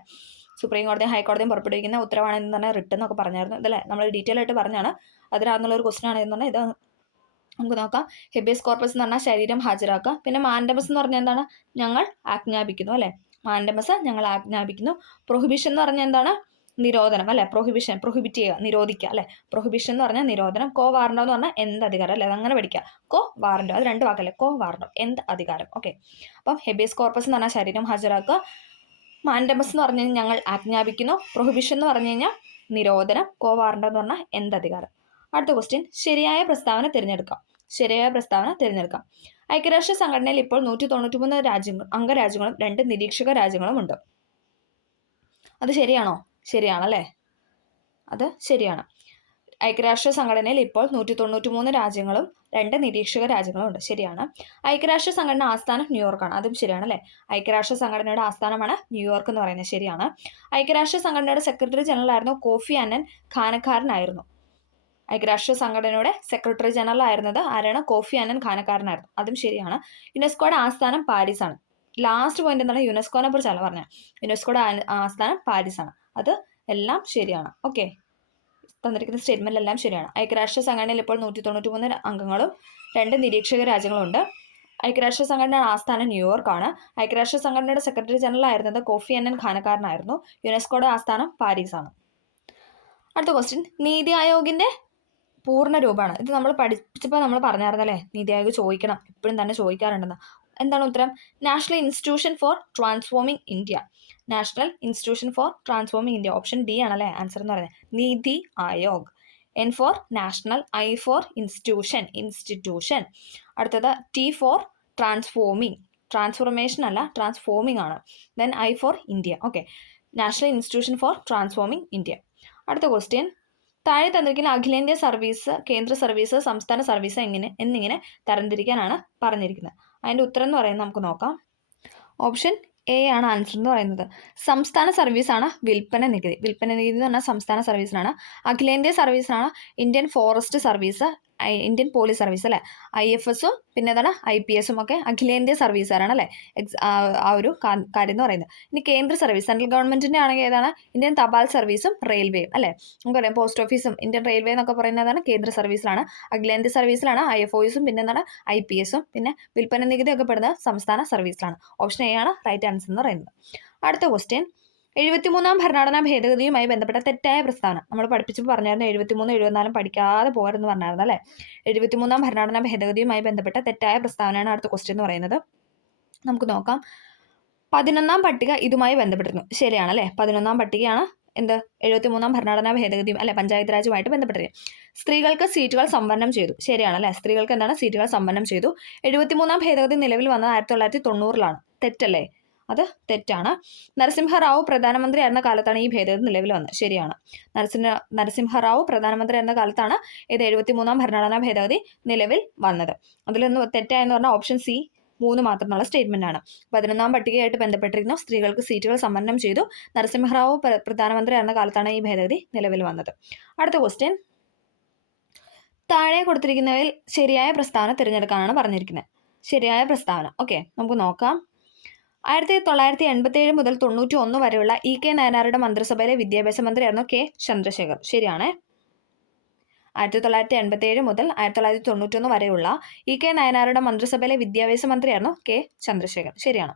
സുപ്രീം കോടതിയും ഹൈക്കോടതിയും പുറപ്പെടുവിക്കുന്ന ഉത്തരവാണ് എന്ന് പറഞ്ഞാൽ റിട്ട് എന്നൊക്കെ പറഞ്ഞായിരുന്നു ഇതല്ലേ, നമ്മൾ ഡീറ്റെയിൽ ആയിട്ട് പറഞ്ഞാണ്. അതിനകത്തുള്ള ഒരു ക്വസ്റ്റൻ ആണ് എന്ന് പറഞ്ഞാൽ ഇത് നമുക്ക് നോക്കാം. ഹെബിയസ് കോർപ്പസ് എന്ന് പറഞ്ഞാൽ ശരീരം ഹാജരാക്കുക. പിന്നെ മാൻഡമസ് എന്ന് പറഞ്ഞാൽ എന്താണ്? ഞങ്ങൾ ആജ്ഞാപിക്കുന്നു അല്ലേ, മാൻഡമസ് ഞങ്ങൾ ആജ്ഞാപിക്കുന്നു. പ്രൊഹിബിഷൻ എന്ന് പറഞ്ഞാൽ എന്താണ്? നിരോധനം അല്ലെ, പ്രൊഹിബിറ്റ് ചെയ്യുക, നിരോധിക്കുക അല്ലെ. പ്രൊഹിബിഷൻ എന്ന് പറഞ്ഞാൽ നിരോധനം. കോ വാറണ്ടോ എന്ന് പറഞ്ഞാൽ എന്ത് അധികാരം അല്ലെ, അതങ്ങനെ പഠിക്കുക. കോ വാറണ്ടോ, അത് രണ്ട് വാക്കല്ലേ, കോ വാറണ്ടോ എന്ത് അധികാരം. ഓക്കെ, അപ്പം ഹെബിയസ് കോർപ്പസ് എന്ന് പറഞ്ഞാൽ ശരീരം ഹാജരാക്കുക. മാൻഡമസ് എന്ന് പറഞ്ഞു കഴിഞ്ഞാൽ ഞങ്ങൾ ആജ്ഞാപിക്കുന്നു. പ്രൊഹിബിഷൻ എന്ന് പറഞ്ഞു കഴിഞ്ഞാൽ നിരോധനം. കോ വാറണ്ടോ എന്ന് പറഞ്ഞാൽ എന്ത് അധികാരം. അടുത്ത ക്വസ്റ്റ്യൻ, ശരിയായ പ്രസ്താവന തിരഞ്ഞെടുക്കാം. ശരിയായ പ്രസ്താവന തിരഞ്ഞെടുക്കാം. ഐക്യരാഷ്ട്ര സംഘടനയിൽ ഇപ്പോൾ 193 അംഗരാജ്യങ്ങളും 2 നിരീക്ഷക രാജ്യങ്ങളും ഉണ്ട്. അത് ശരിയാണോ? ശരിയാണല്ലേ, അത് ശരിയാണ്. ഐക്യരാഷ്ട്ര സംഘടനയിൽ ഇപ്പോൾ 193 രാജ്യങ്ങളും 2 നിരീക്ഷക രാജ്യങ്ങളും ഉണ്ട്. ശരിയാണ്. ഐക്യരാഷ്ട്ര സംഘടന ആസ്ഥാനം ന്യൂയോർക്കാണ്. അതും ശരിയാണ് അല്ലേ. ഐക്യരാഷ്ട്ര സംഘടനയുടെ ആസ്ഥാനമാണ് ന്യൂയോർക്ക് എന്ന് പറയുന്നത്. ശരിയാണ്. ഐക്യരാഷ്ട്ര സംഘടനയുടെ സെക്രട്ടറി ജനറൽ ആയിരുന്നു കോഫി അന്നൻ ഖാനക്കാരനായിരുന്നു. ഐക്യരാഷ്ട്ര സംഘടനയുടെ സെക്രട്ടറി ജനറൽ ആയിരുന്നത് ആരാണ്? കോഫി അന്നൻ ഖാനക്കാരനായിരുന്നു. അതും ശരിയാണ്. യുനെസ്കോയുടെ ആസ്ഥാനം പാരീസ് ആണ്. ലാസ്റ്റ് പോയിന്റ് എന്താണ്? യുനെസ്കോനെ കുറിച്ചല്ല പറഞ്ഞത്. യുനെസ്കോയുടെ ആസ്ഥാനം പാരീസ് ആണ്. അത് എല്ലാം ശരിയാണ്. ഓക്കെ, തന്നിരിക്കുന്ന സ്റ്റേറ്റ്മെന്റ് എല്ലാം ശരിയാണ്. ഐക്യരാഷ്ട്ര സംഘടനയിൽ ഇപ്പോൾ 193 അംഗങ്ങളും 2 നിരീക്ഷക രാജ്യങ്ങളും ഉണ്ട്. ഐക്യരാഷ്ട്ര സംഘടനയുടെ ആസ്ഥാനം ന്യൂയോർക്കാണ്. ഐക്യരാഷ്ട്ര സംഘടനയുടെ സെക്രട്ടറി ജനറൽ ആയിരുന്നത് കോഫി അന്നൻ ഖാനക്കാരനായിരുന്നു. യുനെസ്കോയുടെ ആസ്ഥാനം പാരീസ് ആണ്. അടുത്ത ക്വസ്റ്റ്യൻ, നീതി ആയോഗിന്റെ പൂർണ്ണ രൂപമാണ്. ഇത് നമ്മൾ പഠിച്ചപ്പോൾ നമ്മൾ പറഞ്ഞായിരുന്നല്ലേ, നീതി ആയോഗ് ചോദിക്കണം, എപ്പോഴും തന്നെ ചോദിക്കാറുണ്ടെന്ന്. എന്താണ് ഉത്തരം? National institution for transforming India. National institution for transforming India. Option D ആണല്ലേ ആൻസർ എന്ന് പറയുന്നത്. Niti Aayog. N for national, I for institution. അടുത്തത് ടി ഫോർ ട്രാൻസ്ഫോമിംഗ്, ട്രാൻസ്ഫോർമേഷൻ അല്ല, ട്രാൻസ്ഫോമിംഗ് ആണ്. Then I for India. Okay, national institution for transforming India. അടുത്ത question, താഴെ തന്നിരിക്കുന്ന അഖിലേന്ത്യാ സർവീസ്, കേന്ദ്ര സർവീസ്, സംസ്ഥാന സർവീസ് എന്നിങ്ങനെ തരംതിരിക്കാനാണ് പറഞ്ഞിരിക്കുന്നത്. അതിൻ്റെ ഉത്തരം എന്ന് പറയുന്നത് നമുക്ക് നോക്കാം. ഓപ്ഷൻ എ ആണ് ആൻസർ എന്ന് പറയുന്നത്. സംസ്ഥാന സർവീസാണ് വിൽപ്പന നികുതി. വിൽപ്പന നികുതി എന്ന് പറഞ്ഞാൽ സംസ്ഥാന സർവീസിനാണ്. അഖിലേന്ത്യാ സർവീസിനാണ് Indian forest service, Indian police service അല്ലേ. IFSഉം പിന്നെ എന്താണ് IPSഉം ഒക്കെ അഖിലേന്ത്യാ സർവീസുകാരാണ് അല്ലേ, ആ ഒരു കാര്യം എന്ന് പറയുന്നത്. ഇനി കേന്ദ്ര സർവീസ്, സെൻട്രൽ ഗവൺമെന്റിന്റെ ആണെങ്കിൽ ഏതാണ്? ഇന്ത്യൻ തപാൽ സർവീസും റെയിൽവേയും അല്ലേ. നമുക്കറിയാം പോസ്റ്റ് ഓഫീസും ഇന്ത്യൻ റെയിൽവേ എന്നൊക്കെ പറയുന്നതാണ് കേന്ദ്ര സർവീസിലാണ്. അഖിലേന്ത്യാ സർവീസിലാണ് IFOസും പിന്നെ എന്താണ് IPSഉം പിന്നെ വിൽപ്പന നികുതി ഒക്കെ പെടുന്നത് സംസ്ഥാന സർവീസിലാണ്. ഓപ്ഷൻ എ ആണ് റൈറ്റ് ആൻസർ എന്ന് പറയുന്നത്. അടുത്ത ക്വസ്റ്റ്യൻ, 73ാം ഭരണഘടനാ ഭേദഗതിയുമായി ബന്ധപ്പെട്ട തെറ്റായ പ്രസ്താവന. നമ്മൾ പഠിപ്പിച്ചപ്പോൾ പറഞ്ഞായിരുന്നു 73, 74 പഠിക്കാതെ പോകരുതെന്ന് പറഞ്ഞായിരുന്നു അല്ലേ. 73ാം ഭരണഘടനാ ഭേദഗതിയുമായി ബന്ധപ്പെട്ട തെറ്റായ പ്രസ്താവനയാണ് അടുത്ത ക്വസ്റ്റ്യൻ എന്ന് പറയുന്നത്. നമുക്ക് നോക്കാം. 11ാം പട്ടിക ഇതുമായി ബന്ധപ്പെട്ടിരുന്നു. ശരിയാണല്ലേ, 11ാം പട്ടികയാണ് എന്ത്? 73ാം ഭരണഘടനാ ഭേദഗതിയും അല്ലെ പഞ്ചായത്ത് രാജുമായിട്ട് ബന്ധപ്പെട്ടിരിക്കും. സ്ത്രീകൾക്ക് സീറ്റുകൾ സംവരണം ചെയ്തു. ശരിയാണല്ലേ, സ്ത്രീകൾക്ക് എന്താണ് സീറ്റുകൾ സംവരണം ചെയ്തു. 73ാം ഭേദഗതി നിലവിൽ വന്നത് 1990-ലാണ്. തെറ്റല്ലേ? അത് തെറ്റാണ്. നരസിംഹറാവു പ്രധാനമന്ത്രിയായിരുന്ന കാലത്താണ് ഈ ഭേദഗതി നിലവിൽ വന്നത്. ശരിയാണ്. നരസിംഹറാവു പ്രധാനമന്ത്രിയായിരുന്ന കാലത്താണ് ഇത് 73ാം ഭരണഘടനാ ഭേദഗതി നിലവിൽ വന്നത്. അതിലൊന്ന് തെറ്റായെന്ന് പറഞ്ഞാൽ ഓപ്ഷൻ സി 3 മാത്രമുള്ള സ്റ്റേറ്റ്മെന്റ് ആണ്. 11ാം പട്ടികയായിട്ട് ബന്ധപ്പെട്ടിരിക്കുന്നു. സ്ത്രീകൾക്ക് സീറ്റുകൾ സംവരണം ചെയ്തു. നരസിംഹറാവു പ്രധാനമന്ത്രിയായിരുന്ന കാലത്താണ് ഈ ഭേദഗതി നിലവിൽ വന്നത്. അടുത്ത ക്വസ്റ്റ്യൻ, താഴെ കൊടുത്തിരിക്കുന്നവയിൽ ശരിയായ പ്രസ്താവന തിരഞ്ഞെടുക്കാനാണ് പറഞ്ഞിരിക്കുന്നത്. ശരിയായ പ്രസ്താവന. ഓക്കെ, നമുക്ക് നോക്കാം. 1987 മുതൽ 91 വരെയുള്ള EK നയനാരുടെ മന്ത്രിസഭയിലെ വിദ്യാഭ്യാസ മന്ത്രിയായിരുന്നു K ചന്ദ്രശേഖർ. ശരിയാണ്. 1987 മുതൽ 1991 വരെയുള്ള EK നയനാരുടെ മന്ത്രിസഭയിലെ വിദ്യാഭ്യാസ മന്ത്രിയായിരുന്നു K ചന്ദ്രശേഖർ. ശരിയാണ്.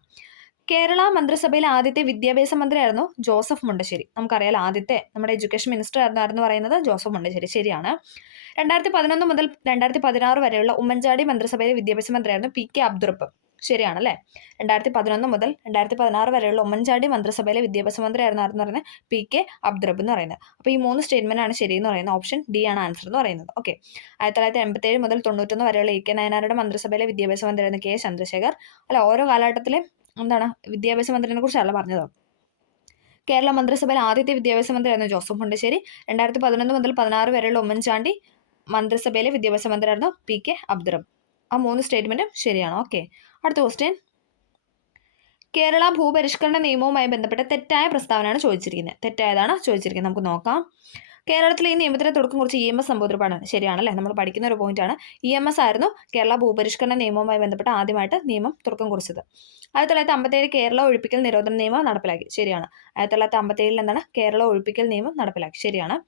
കേരള മന്ത്രിസഭയിലെ ആദ്യത്തെ വിദ്യാഭ്യാസ മന്ത്രിയായിരുന്നു ജോസഫ് മുണ്ടശ്ശേരി. നമുക്കറിയാലോ, ആദ്യത്തെ നമ്മുടെ എഡ്യൂക്കേഷൻ മിനിസ്റ്റർ ആയിരുന്നു പറയുന്നത് ജോസഫ് മുണ്ടശ്ശേരി. ശരിയാണ്. 2011 മുതൽ 2016 വരെയുള്ള ഉമ്മൻചാണ്ടി മന്ത്രിസഭയിലെ വിദ്യാഭ്യാസ മന്ത്രിയായിരുന്നു PK അബ്ദുറപ്പ്. ശരിയാണല്ലേ. 2011 മുതൽ 2016 വരെയുള്ള ഉമ്മൻചാണ്ടി മന്ത്രിസഭയിലെ വിദ്യാഭ്യാസ മന്ത്രിയായിരുന്നു ആരെന്ന് പറയുന്നത് PK അബ്ദുറപ്പ് എന്ന് പറയുന്നത്. അപ്പോൾ ഈ 3 സ്റ്റേറ്റ്മെന്റ് ആണ് ശരി എന്ന് പറയുന്നത്. ഓപ്ഷൻ ഡി ആണ് ആൻസർ എന്ന് പറയുന്നത്. ഓക്കെ, 1987 മുതൽ 91 വരെയുള്ള EK നയനാരുടെ മന്ത്രിസഭയിലെ വിദ്യാഭ്യാസ മന്ത്രിയായിരുന്നു K ചന്ദ്രശേഖർ. അല്ല, ഓരോ കാലഘട്ടത്തിലെ എന്താണ് വിദ്യാഭ്യാസ മന്ത്രിനെ കുറിച്ചല്ല പറഞ്ഞത്. കേരള മന്ത്രിസഭയിൽ ആദ്യത്തെ വിദ്യാഭ്യാസ മന്ത്രിയായിരുന്നു ജോസഫ് മുണ്ടശ്ശേരി. 2011 മുതൽ 16 വരെയുള്ള ഉമ്മൻചാണ്ടി മന്ത്രിസഭയിലെ വിദ്യാഭ്യാസ മന്ത്രിയായിരുന്നു PK അബ്ദുറബ്ബ്. ആ 3 സ്റ്റേറ്റ്മെന്റും ശരിയാണ്. ഓക്കെ, അടുത്ത ക്വസ്റ്റ്യൻ. കേരള ഭൂപരിഷ്കരണ നിയമവുമായി ബന്ധപ്പെട്ട തെറ്റായ പ്രസ്താവനയാണ് ചോദിച്ചിരിക്കുന്നത്. തെറ്റായതാണ് ചോദിച്ചിരിക്കുന്നത്. നമുക്ക് നോക്കാം. കേരളത്തിലെ ഈ നിയമത്തിന് തുടക്കം കുറിച്ച് EMS നമ്പൂതിരിപ്പാടാണ്. ശരിയാണല്ലേ, നമ്മൾ പഠിക്കുന്ന ഒരു പോയിന്റാണ്. EMS ആയിരുന്നു കേരള ഭൂപരിഷ്കരണ നിയമവുമായി ബന്ധപ്പെട്ട് ആദ്യമായിട്ട് നിയമം തുടക്കം കുറിച്ചത്. 1957 കേരള ഒഴിപ്പിക്കൽ നിരോധന നിയമം നടപ്പിലാക്കി. ശരിയാണ്. 1957 എന്താണ് കേരള ഒഴിപ്പിക്കൽ നിയമം നടപ്പിലാക്കി. ശരിയാണ്.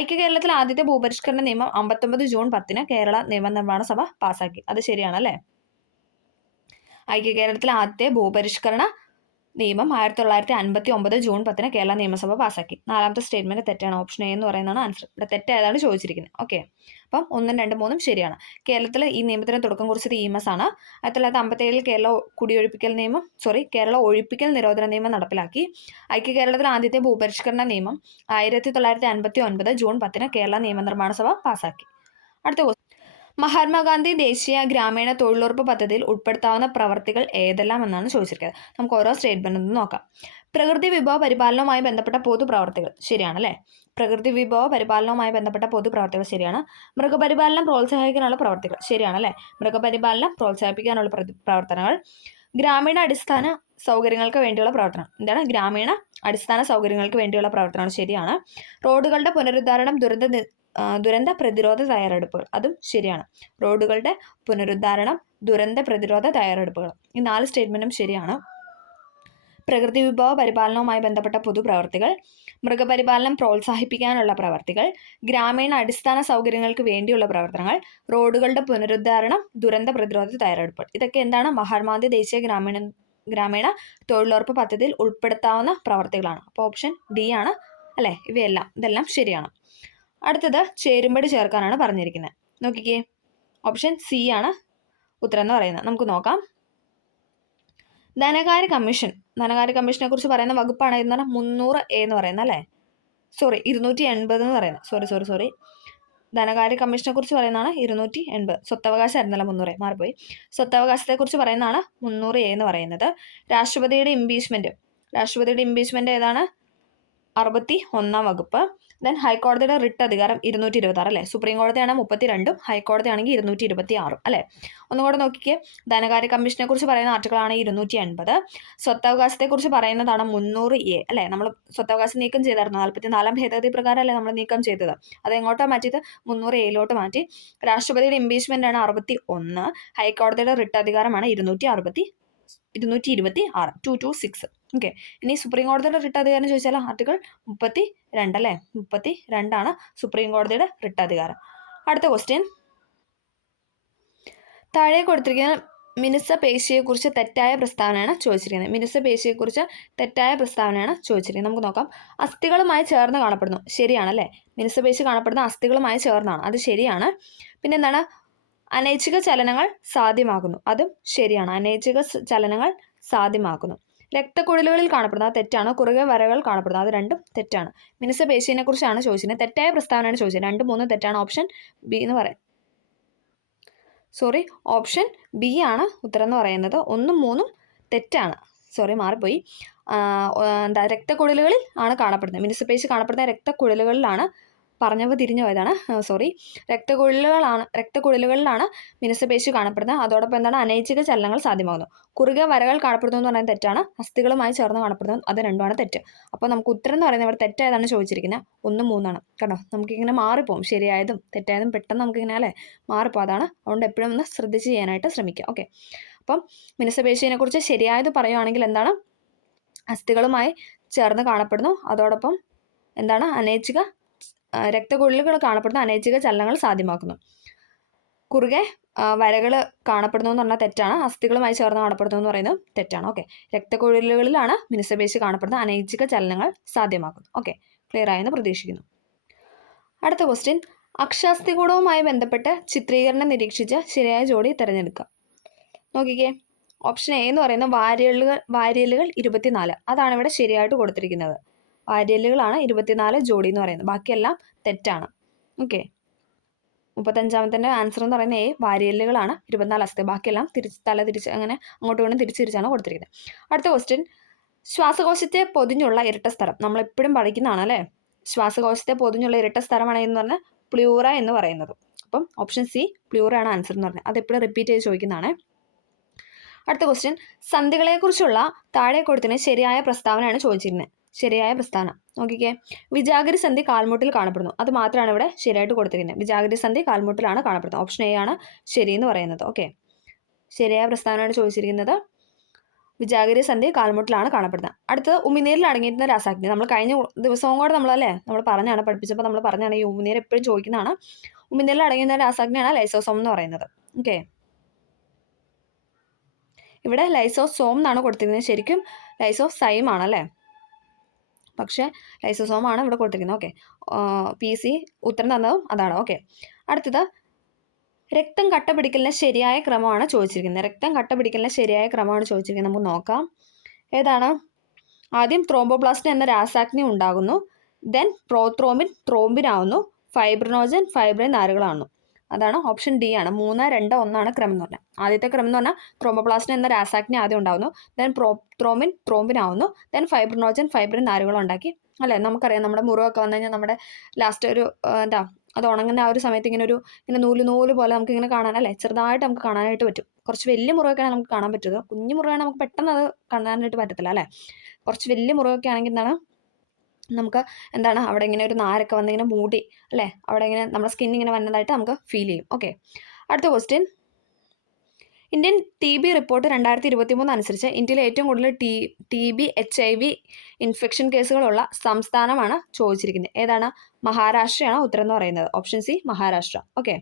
ഐക്യ കേരളത്തിലെ ആദ്യത്തെ ഭൂപരിഷ്കരണ നിയമം 59 ജൂൺ 10 കേരള നിയമനിർമ്മാണ സഭ പാസാക്കി. അത് ശരിയാണല്ലേ. ഐക്യ കേരളത്തിലെ ആദ്യത്തെ ഭൂപരിഷ്കരണ നിയമം 1959 ജൂൺ 10 കേരള നിയമസഭ പാസാക്കി. 4ാമത്തെ സ്റ്റേറ്റ്മെന്റ് തെറ്റാണ്. ഓപ്ഷൻ എ എന്ന് പറയുന്നതാണ് ആൻസർ. ഇവിടെ തെറ്റായതാണ് ചോദിച്ചിരിക്കുന്നത്. ഓക്കെ, അപ്പം 1, 2, 3 ശരിയാണ്. കേരളത്തിൽ ഈ നിയമത്തിന് തുടക്കം കുറിച്ചത് EMS ആണ്. 1957 കേരള ഒഴിപ്പിക്കൽ നിരോധന നിയമം നടപ്പിലാക്കി. ഐക്യ കേരളത്തിലെ ആദ്യത്തെ ഭൂപരിഷ്കരണ നിയമം 1959 ജൂൺ 10 കേരള നിയമനിർമ്മാണ സഭ പാസാക്കി. അടുത്ത മഹാത്മാഗാന്ധി ദേശീയ ഗ്രാമീണ തൊഴിലുറപ്പ് പദ്ധതിയിൽ ഉൾപ്പെടുത്താവുന്ന പ്രവർത്തികൾ ഏതെല്ലാം എന്നാണ് ചോദിച്ചിരിക്കുന്നത്. നമുക്ക് ഓരോ സ്റ്റേറ്റ്മെന്റ് ഒന്ന് നോക്കാം. പ്രകൃതി വിഭവ പരിപാലനവുമായി ബന്ധപ്പെട്ട പൊതുപ്രവർത്തികൾ. ശരിയാണല്ലേ. പ്രകൃതി വിഭവ പരിപാലനവുമായി ബന്ധപ്പെട്ട പൊതുപ്രവർത്തികൾ ശരിയാണ്. മൃഗപരിപാലനം പ്രോത്സാഹിപ്പിക്കാനുള്ള പ്രവർത്തികൾ. ശരിയാണല്ലേ. മൃഗപരിപാലനം പ്രോത്സാഹിപ്പിക്കാനുള്ള പ്രവർത്തനങ്ങൾ. ഗ്രാമീണ അടിസ്ഥാന സൗകര്യങ്ങൾക്ക് വേണ്ടിയുള്ള പ്രവർത്തനം. എന്താണ് ഗ്രാമീണ അടിസ്ഥാന സൗകര്യങ്ങൾക്ക് വേണ്ടിയുള്ള പ്രവർത്തനങ്ങൾ. ശരിയാണ്. റോഡുകളുടെ പുനരുദ്ധാരണം ദുരന്ത പ്രതിരോധ തയ്യാറെടുപ്പുകൾ. അതും ശരിയാണ്. റോഡുകളുടെ പുനരുദ്ധാരണം ദുരന്ത പ്രതിരോധ തയ്യാറെടുപ്പുകൾ. ഈ 4 സ്റ്റേറ്റ്മെന്റും ശരിയാണ്. പ്രകൃതി വിഭവ പരിപാലനവുമായി ബന്ധപ്പെട്ട പൊതുപ്രവർത്തികൾ, മൃഗപരിപാലനം പ്രോത്സാഹിപ്പിക്കാനുള്ള പ്രവർത്തികൾ, ഗ്രാമീണ അടിസ്ഥാന സൗകര്യങ്ങൾക്ക് വേണ്ടിയുള്ള പ്രവർത്തനങ്ങൾ, റോഡുകളുടെ പുനരുദ്ധാരണം ദുരന്ത പ്രതിരോധ തയ്യാറെടുപ്പുകൾ. ഇതൊക്കെ എന്താണ് മഹാത്മാഗാന്ധി ദേശീയ ഗ്രാമീണ തൊഴിലുറപ്പ് പദ്ധതിയിൽ ഉൾപ്പെടുത്താവുന്ന പ്രവർത്തികളാണ്. അപ്പോൾ ഓപ്ഷൻ ഡി ആണ് അല്ലേ. ഇതെല്ലാം ശരിയാണ്. അടുത്തത് ചേരുംപടി ചേർക്കാനാണ് പറഞ്ഞിരിക്കുന്നത്. നോക്കിക്കേ, ഓപ്ഷൻ സി ആണ് ഉത്തരം എന്ന് പറയുന്നത്. നമുക്ക് നോക്കാം. ധനകാര്യ കമ്മീഷനെ കുറിച്ച് പറയുന്ന വകുപ്പാണ് എന്ന് 300A എന്ന് പറയുന്നത് അല്ലേ. 280 എന്ന് പറയുന്നത്. സോറി. ധനകാര്യ കമ്മീഷനെ കുറിച്ച് പറയുന്നതാണ് 280. സ്വത്തവകാശം ആയിരുന്നല്ല 300. മാറിപ്പോയി. സ്വത്തവകാശത്തെ കുറിച്ച് പറയുന്നതാണ് 300A എന്ന് പറയുന്നത്. രാഷ്ട്രപതിയുടെ ഇംപീച്ച്മെന്റ് ഏതാണ്? 61ാം വകുപ്പ്. ദെൻ ഹൈക്കോടതിയുടെ റിട്ട് അധികാരം 226 അല്ലേ. സുപ്രീം കോടതിയാണ് 32, ഹൈക്കോടതി ആണെങ്കിൽ 226 അല്ലേ. ഒന്നുകൂടെ നോക്കിക്കേ. ധനകാര്യ കമ്മീഷനെ കുറിച്ച് പറയുന്ന ആർട്ടിക്കിളാണ് 280. സ്വത്തവകാശത്തെക്കുറിച്ച് പറയുന്നതാണ് 300A അല്ലേ. നമ്മൾ സ്വത്തവകാശം നീക്കം ചെയ്തായിരുന്നു. 44ാം ഭേദഗതി പ്രകാരം അല്ലേ നമ്മൾ നീക്കം ചെയ്തത്. അത് എങ്ങോട്ടാണ് മാറ്റിയത്? 300Aയിലോട്ട് മാറ്റി. രാഷ്ട്രപതിയുടെ ഇംപീച്ച്മെന്റ് ആണ് 61. ഹൈക്കോടതിയുടെ റിട്ട് അധികാരമാണ് 226. 226 ഓക്കെ. ഇനി സുപ്രീം കോടതിയുടെ റിട്ട് അധികാരം ചോദിച്ചാൽ ആർട്ടിക്കിൾ 32 അല്ലേ. 32 സുപ്രീം കോടതിയുടെ റിട്ട് അധികാരം. അടുത്ത ക്വസ്റ്റ്യൻ. താഴെ കൊടുത്തിരിക്കുന്ന മിനുസ പേശിയെക്കുറിച്ച് തെറ്റായ പ്രസ്താവനയാണ് ചോദിച്ചിരിക്കുന്നത്. നമുക്ക് നോക്കാം. അസ്ഥികളുമായി ചേർന്ന് കാണപ്പെടുന്നു. ശരിയാണല്ലേ. മിനുസ പേശി കാണപ്പെടുന്ന അസ്ഥികളുമായി ചേർന്നാണ്. അത് ശരിയാണ്. പിന്നെ എന്താണ്? അനൈച്ഛിക ചലനങ്ങൾ സാധ്യമാകുന്നു. അതും ശരിയാണ്. അനൈച്ഛിക ചലനങ്ങൾ സാധ്യമാക്കുന്നു. രക്തക്കുഴലുകളിൽ കാണപ്പെടുന്നത് തെറ്റാണ്. കുറുകെ വരകൾ കാണപ്പെടുന്നത്. അത് രണ്ടും തെറ്റാണ്. മിനുസ പേശിയെ കുറിച്ചാണ് ചോദിച്ചത്. തെറ്റായ പ്രസ്താവനയാണ് ചോദിച്ചത്. 2, 3 തെറ്റാണ്. ഓപ്ഷൻ ബി എന്ന് പറയാം. ഓപ്ഷൻ ബി ആണ് ഉത്തരം എന്ന് പറയുന്നത്. 1, 3 തെറ്റാണ്. മാറിപ്പോയി. രക്തക്കുഴലുകളിൽ ആണ് കാണപ്പെടുന്നത്. മിനുസ പേശി കാണപ്പെടുന്ന രക്തക്കുഴലുകളിലാണ്. പറഞ്ഞപ്പോൾ തിരിഞ്ഞു പോയതാണ്. രക്തക്കുഴലുകളിലാണ് മിനുസപേശി കാണപ്പെടുന്നത്. അതോടൊപ്പം എന്താണ്? അനൈച്ഛിക ചലനങ്ങൾ സാധ്യമാകുന്നു. കുറുകെ വരകൾ കാണപ്പെടുന്നു എന്ന് പറയുന്നത് തെറ്റാണ്. അസ്ഥികളുമായി ചേർന്ന് കാണപ്പെടുന്നു. അത് രണ്ടുമാണ് തെറ്റ്. അപ്പോൾ നമുക്ക് ഉത്തരം എന്ന് പറയുന്നത് ഇവിടെ തെറ്റായതാണ് ചോദിച്ചിരിക്കുന്നത്. 1, 3 ആണ്. കണ്ടോ, നമുക്കിങ്ങനെ മാറിപ്പോകും. ശരിയായതും തെറ്റായതും പെട്ടെന്ന് നമുക്കിങ്ങനെ അല്ലേ മാറിപ്പോകും. അതാണ്. അതുകൊണ്ട് എപ്പോഴും ഒന്ന് ശ്രദ്ധിച്ച് ചെയ്യാനായിട്ട് ശ്രമിക്കുക. ഓക്കെ. അപ്പം മിനുസപേശിയെ കുറിച്ച് ശരിയായത് പറയുകയാണെങ്കിൽ എന്താണ്? അസ്ഥികളുമായി ചേർന്ന് കാണപ്പെടുന്നു. അതോടൊപ്പം എന്താണ്? രക്തക്കുഴലുകൾ കാണപ്പെടുന്ന അനൈച്ഛിക ചലനങ്ങൾ സാധ്യമാക്കുന്നു. കുറുകെ വരകൾ കാണപ്പെടുന്നു എന്ന് പറഞ്ഞാൽ തെറ്റാണ്. അസ്ഥികളുമായി ചേർന്ന് കാണപ്പെടുന്നു എന്ന് പറയുന്നത് തെറ്റാണ്. ഓക്കെ. രക്തക്കുഴലുകളിലാണ് മിനുസപേശി കാണപ്പെടുന്ന അനൈച്ഛിക ചലനങ്ങൾ സാധ്യമാക്കുന്നു. ഓക്കെ, ക്ലിയർ ആയെന്ന് പ്രതീക്ഷിക്കുന്നു. അടുത്ത ക്വസ്റ്റ്യൻ. അക്ഷാസ്ഥികൂടവുമായി ബന്ധപ്പെട്ട് ചിത്രീകരണം നിരീക്ഷിച്ച് ശരിയായ ജോഡി തിരഞ്ഞെടുക്കുക. നോക്കിക്കേ. ഓപ്ഷൻ എ എന്ന് പറയുന്നത് വാരിയലുകൾ 24. അതാണ് ഇവിടെ ശരിയായിട്ട് കൊടുത്തിരിക്കുന്നത്. വാരിയലുകളാണ് 24 ജോഡി എന്ന് പറയുന്നത്. ബാക്കിയെല്ലാം തെറ്റാണ്. ഓക്കെ. 35ാമത്തെ ആൻസർ എന്ന് പറയുന്നത് എ. വാരിയലുകളാണ് 24 അസ്ഥി. ബാക്കിയെല്ലാം തല തിരിച്ച് അങ്ങനെ അങ്ങോട്ടും ഇങ്ങോട്ടും തിരിച്ചാണ് കൊടുത്തിരിക്കുന്നത്. അടുത്ത ക്വസ്റ്റ്യൻ. ശ്വാസകോശത്തെ പൊതിഞ്ഞുള്ള ഇരട്ട സ്ഥലം നമ്മളെപ്പോഴും പഠിക്കുന്നതാണ് അല്ലേ. ശ്വാസകോശത്തെ പൊതിഞ്ഞുള്ള ഇരട്ട സ്ഥലമാണ് എന്ന് പറഞ്ഞാൽ പ്ലൂറ എന്ന് പറയുന്നത്. അപ്പം ഓപ്ഷൻ സി പ്ലൂറ ആണ് ആൻസർ എന്ന് പറഞ്ഞത്. അതെപ്പോഴും റിപ്പീറ്റ് ചെയ്ത് ചോദിക്കുന്നതാണ്. അടുത്ത ക്വസ്റ്റ്യൻ, സന്ധികളെക്കുറിച്ചുള്ള താഴെ കൊടുത്തതിന് ശരിയായ പ്രസ്താവനയാണ് ചോദിച്ചിരുന്നത്. ശരിയായ പ്രസ്താവന നോക്കിക്കേ. വിജാഗിരി സന്ധി കാൽമുട്ടിൽ കാണപ്പെടുന്നു. അത് മാത്രമാണ് ഇവിടെ ശരിയായിട്ട് കൊടുത്തിരിക്കുന്നത്. വിജാഗിരി സന്ധി കാൽമുട്ടിലാണ് കാണപ്പെടുന്നത്. ഓപ്ഷൻ എ ആണ് ശരി എന്ന് പറയുന്നത്. ഓക്കെ, ശരിയായ പ്രസ്താവനയാണ് ചോദിച്ചിരിക്കുന്നത്. വിജാഗിരി സന്ധി കാൽമുട്ടിലാണ് കാണപ്പെടുന്നത്. അടുത്തത് ഉമിനീരിൽ അടങ്ങിയിരുന്ന രാസാഗ്നി. നമ്മൾ കഴിഞ്ഞ ദിവസവും കൂടെ നമ്മൾ പറഞ്ഞാണ്, പഠിപ്പിച്ചപ്പോൾ നമ്മൾ പറഞ്ഞാണ് ഈ ഉമിനീർ എപ്പോഴും ചോദിക്കുന്നതാണ്. ഉമിനീരിൽ അടങ്ങിയിരുന്ന രാസാഗ്നിയാണ് ലൈസോസോം എന്ന് പറയുന്നത്. ഓക്കെ, ഇവിടെ ലൈസോസോം എന്നാണ് കൊടുത്തിരിക്കുന്നത്. ശരിക്കും ലൈസോസൈം ആണല്ലേ, പക്ഷേ ലൈസോസോം ആണ് ഇവിടെ കൊടുത്തിരിക്കുന്നത്. ഓക്കെ, PC ഉത്തരം തന്നതും അതാണ്. ഓക്കെ, അടുത്തത് രക്തം കട്ട പിടിക്കലിൻ്റെ ശരിയായ ക്രമമാണ് ചോദിച്ചിരിക്കുന്നത്. രക്തം കട്ട പിടിക്കലിൻ്റെ ശരിയായ ക്രമമാണ് ചോദിച്ചിരിക്കുന്നത്. നമുക്ക് നോക്കാം ഏതാണ്. ആദ്യം ത്രോംബോപ്ലാസ്റ്റ് എന്ന രാസാഗ്നി ഉണ്ടാകുന്നു, ദെൻ പ്രോത്രോമിൻ ത്രോംബിനാവുന്നു, ഫൈബ്രിനോജൻ ഫൈബ്രിൻ നാരുകളാവുന്നു. അതാണ് ഓപ്ഷൻ ഡി ആണ്. 3, 2, 1 ക്രമം എന്ന് പറഞ്ഞാൽ. ആദ്യത്തെ ക്രമം എന്ന് പറഞ്ഞാൽ ത്രോംബോപ്ലാസ്റ്റ് എന്ന രാസാഗ്നി ആദ്യം ഉണ്ടാകുന്നു, then prothrombin ത്രോംബിനാവുന്നു, then fibrinogen fibrin നാരുകളുണ്ടാക്കി അല്ലേ. നമുക്കറിയാം നമ്മുടെ മുറിവൊക്കെ വന്നു കഴിഞ്ഞാൽ നമ്മുടെ ലാസ്റ്റ് ഒരു അത് ഉണങ്ങുന്ന ആ ഒരു സമയത്ത് ഇങ്ങനെ നൂല് പോലെ നമുക്ക് ഇങ്ങനെ കാണാനല്ലേ, ചെറുതായിട്ട് നമുക്ക് കാണാനായിട്ട് പറ്റും. കുറച്ച് വലിയ മുറിവൊക്കെയാണ് നമുക്ക് കാണാൻ പറ്റുന്നത്. കുഞ്ഞു മുറിവാണെങ്കിൽ നമുക്ക് പെട്ടെന്ന് അത് കാണാനായിട്ട് പറ്റത്തില്ല അല്ലേ. കുറച്ച് വലിയ മുറിവൊക്കെ ആണെങ്കിൽ നമുക്ക് അവിടെ ഇങ്ങനെ ഒരു നാരൊക്കെ വന്നിങ്ങനെ മൂടി അല്ലേ, അവിടെ ഇങ്ങനെ നമ്മുടെ സ്കിൻ ഇങ്ങനെ വന്നതായിട്ട് നമുക്ക് ഫീൽ ചെയ്യും. ഓക്കെ, അടുത്ത ക്വസ്റ്റ്യൻ, ഇന്ത്യൻ TB റിപ്പോർട്ട് 2023 അനുസരിച്ച് ഇന്ത്യയിൽ ഏറ്റവും കൂടുതൽ TB HIV ഇൻഫെക്ഷൻ കേസുകളുള്ള സംസ്ഥാനമാണ് ചോദിച്ചിരിക്കുന്നത്. ഏതാണ്? മഹാരാഷ്ട്രയാണ് ഉത്തരം എന്ന് പറയുന്നത്. Option C Maharashtra. ഓക്കെ,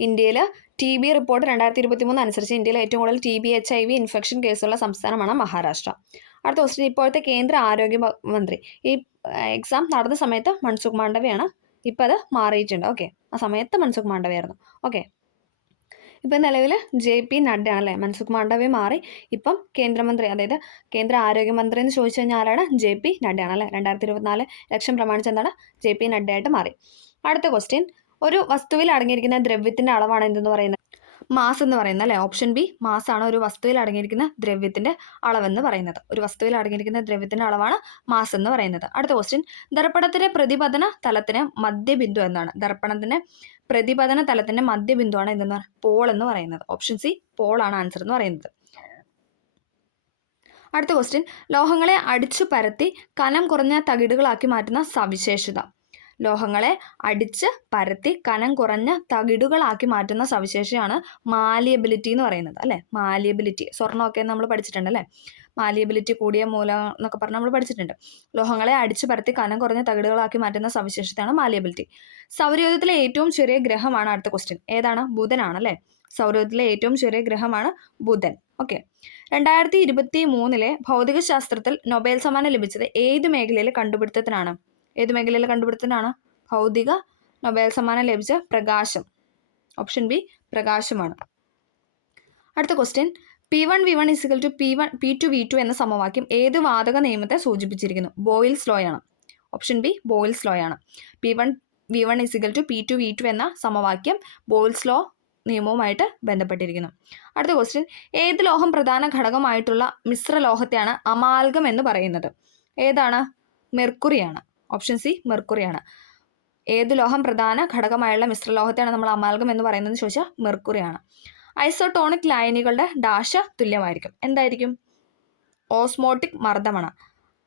ഇന്ത്യയിൽ TB റിപ്പോർട്ട് 2023 അനുസരിച്ച് ഇന്ത്യയിൽ ഏറ്റവും കൂടുതൽ TB HIV ഇൻഫെക്ഷൻ കേസുള്ള സംസ്ഥാനമാണ് മഹാരാഷ്ട്ര. അടുത്ത ക്വസ്റ്റ്യൻ, ഇപ്പോഴത്തെ കേന്ദ്ര ആരോഗ്യ മന്ത്രി, ഈ എക്സാം നടന്ന സമയത്ത് മൻസുഖ് മാണ്ഡവ്യയാണ്. ഇപ്പം അത് മാറിയിട്ടുണ്ട്. ഓക്കെ, ആ സമയത്ത് മൻസുഖ് മാണ്ഡവ്യായിരുന്നു. ഓക്കെ, ഇപ്പം നിലവിൽ JP നഡ്ഡ ആണല്ലേ. മൻസുഖ് മാണ്ഡവ്യ മാറി ഇപ്പം കേന്ദ്രമന്ത്രി, അതായത് കേന്ദ്ര ആരോഗ്യമന്ത്രി എന്ന് ചോദിച്ചു കഴിഞ്ഞാൽ ആരാണ്? JP നഡ്ഡയാണ് അല്ലേ. 2024 ഇലക്ഷൻ പ്രമാണിച്ച് എന്താണ്? JP നഡ്ഡയായിട്ട് മാറി. അടുത്ത ക്വസ്റ്റ്യൻ, ഒരു വസ്തുവിൽ അടങ്ങിയിരിക്കുന്ന ദ്രവ്യത്തിൻ്റെ അളവാണ് എന്തെന്ന് പറയുന്നത്? മാസ് എന്ന് പറയുന്നത് അല്ലേ. ഓപ്ഷൻ ബി മാസാണ് ഒരു വസ്തുവിൽ അടങ്ങിയിരിക്കുന്ന ദ്രവ്യത്തിൻ്റെ അളവെന്ന് പറയുന്നത്. ഒരു വസ്തുവിൽ അടങ്ങിയിരിക്കുന്ന ദ്രവ്യത്തിൻ്റെ അളവാണ് മാസ് എന്ന് പറയുന്നത്. അടുത്ത ക്വസ്റ്റ്യൻ, ദർപ്പണത്തിൻ്റെ പ്രതിപതന തലത്തിന് മധ്യബിന്ദു എന്നാണ്. ദർപ്പണത്തിൻ്റെ പ്രതിപതന തലത്തിൻ്റെ മധ്യബിന്ദുവാണ് എന്തെന്ന് പോൾ എന്ന് പറയുന്നത്. ഓപ്ഷൻ സി പോളാണ് ആൻസർ എന്ന് പറയുന്നത്. അടുത്ത ക്വസ്റ്റ്യൻ, ലോഹങ്ങളെ അടിച്ചു പരത്തി കനം കുറഞ്ഞ തകിടുകളാക്കി മാറ്റുന്ന സവിശേഷത. ലോഹങ്ങളെ അടിച്ച് പരത്തി കനം കുറഞ്ഞ തകിടുകളാക്കി മാറ്റുന്ന സവിശേഷതയാണ് മാലിയബിലിറ്റി എന്ന് പറയുന്നത് അല്ലേ. മാലിയബിലിറ്റി, സ്വർണ്ണമൊക്കെ നമ്മൾ പഠിച്ചിട്ടുണ്ട് അല്ലേ. മാലിയബിലിറ്റി കൂടിയ മൂലം എന്നൊക്കെ പറഞ്ഞ് നമ്മൾ പഠിച്ചിട്ടുണ്ട്. ലോഹങ്ങളെ അടിച്ചു പരത്തി കനം കുറഞ്ഞ തകിടുകളാക്കി മാറ്റുന്ന സവിശേഷതയാണ് മാലിയബിലിറ്റി. സൗരയൂഥത്തിലെ ഏറ്റവും ചെറിയ ഗ്രഹമാണ് അടുത്ത ക്വസ്റ്റ്യൻ. ഏതാണ്? ബുധനാണ് അല്ലേ. സൗരയൂഥത്തിലെ ഏറ്റവും ചെറിയ ഗ്രഹമാണ് ബുധൻ. ഓക്കെ, 2023 ഭൗതികശാസ്ത്രത്തിൽ നൊബേൽ സമ്മാനം ലഭിച്ചത് ഏത് മേഖലയിലെ കണ്ടുപിടുത്തത്തിനാണ്? ഏത് മേഖലയിലെ കണ്ടുപിടുത്തത്തിനാണ് ഭൗതിക നൊബേൽ സമ്മാനം ലഭിച്ച? പ്രകാശം. ഓപ്ഷൻ ബി പ്രകാശമാണ്. അടുത്ത ക്വസ്റ്റ്യൻ, P1V1 = P2V2 എന്ന സമവാക്യം ഏത് വാതക നിയമത്തെ സൂചിപ്പിച്ചിരിക്കുന്നു? ബോയിൽസ് ലോ ആണ്. ഓപ്ഷൻ ബി ബോയിൽസ് ലോ ആണ്. P1V1 = P2V2 എന്ന സമവാക്യം ബോയിൽസ് ലോ നിയമവുമായിട്ട് ബന്ധപ്പെട്ടിരിക്കുന്നു. അടുത്ത ക്വസ്റ്റ്യൻ, ഏത് ലോഹം പ്രധാന ഘടകമായിട്ടുള്ള മിശ്രലോഹത്തെയാണ് അമാൽഗം എന്ന് പറയുന്നത്? ഏതാണ്? മെർക്കുറിയാണ്. ഓപ്ഷൻ സി മെർക്കുറിയാണ്. ഏത് ലോഹം പ്രധാന ഘടകമായുള്ള മിശ്രലോഹത്തെയാണ് നമ്മൾ അമാൽഗം എന്ന് പറയുന്നതെന്ന് ചോദിച്ചാൽ മെർക്കുറിയാണ്. ഐസോട്ടോണിക് ലൈനുകളുടെ ഡാഷ തുല്യമായിരിക്കും. എന്തായിരിക്കും? ഓസ്മോട്ടിക് മർദ്ദമാണ്.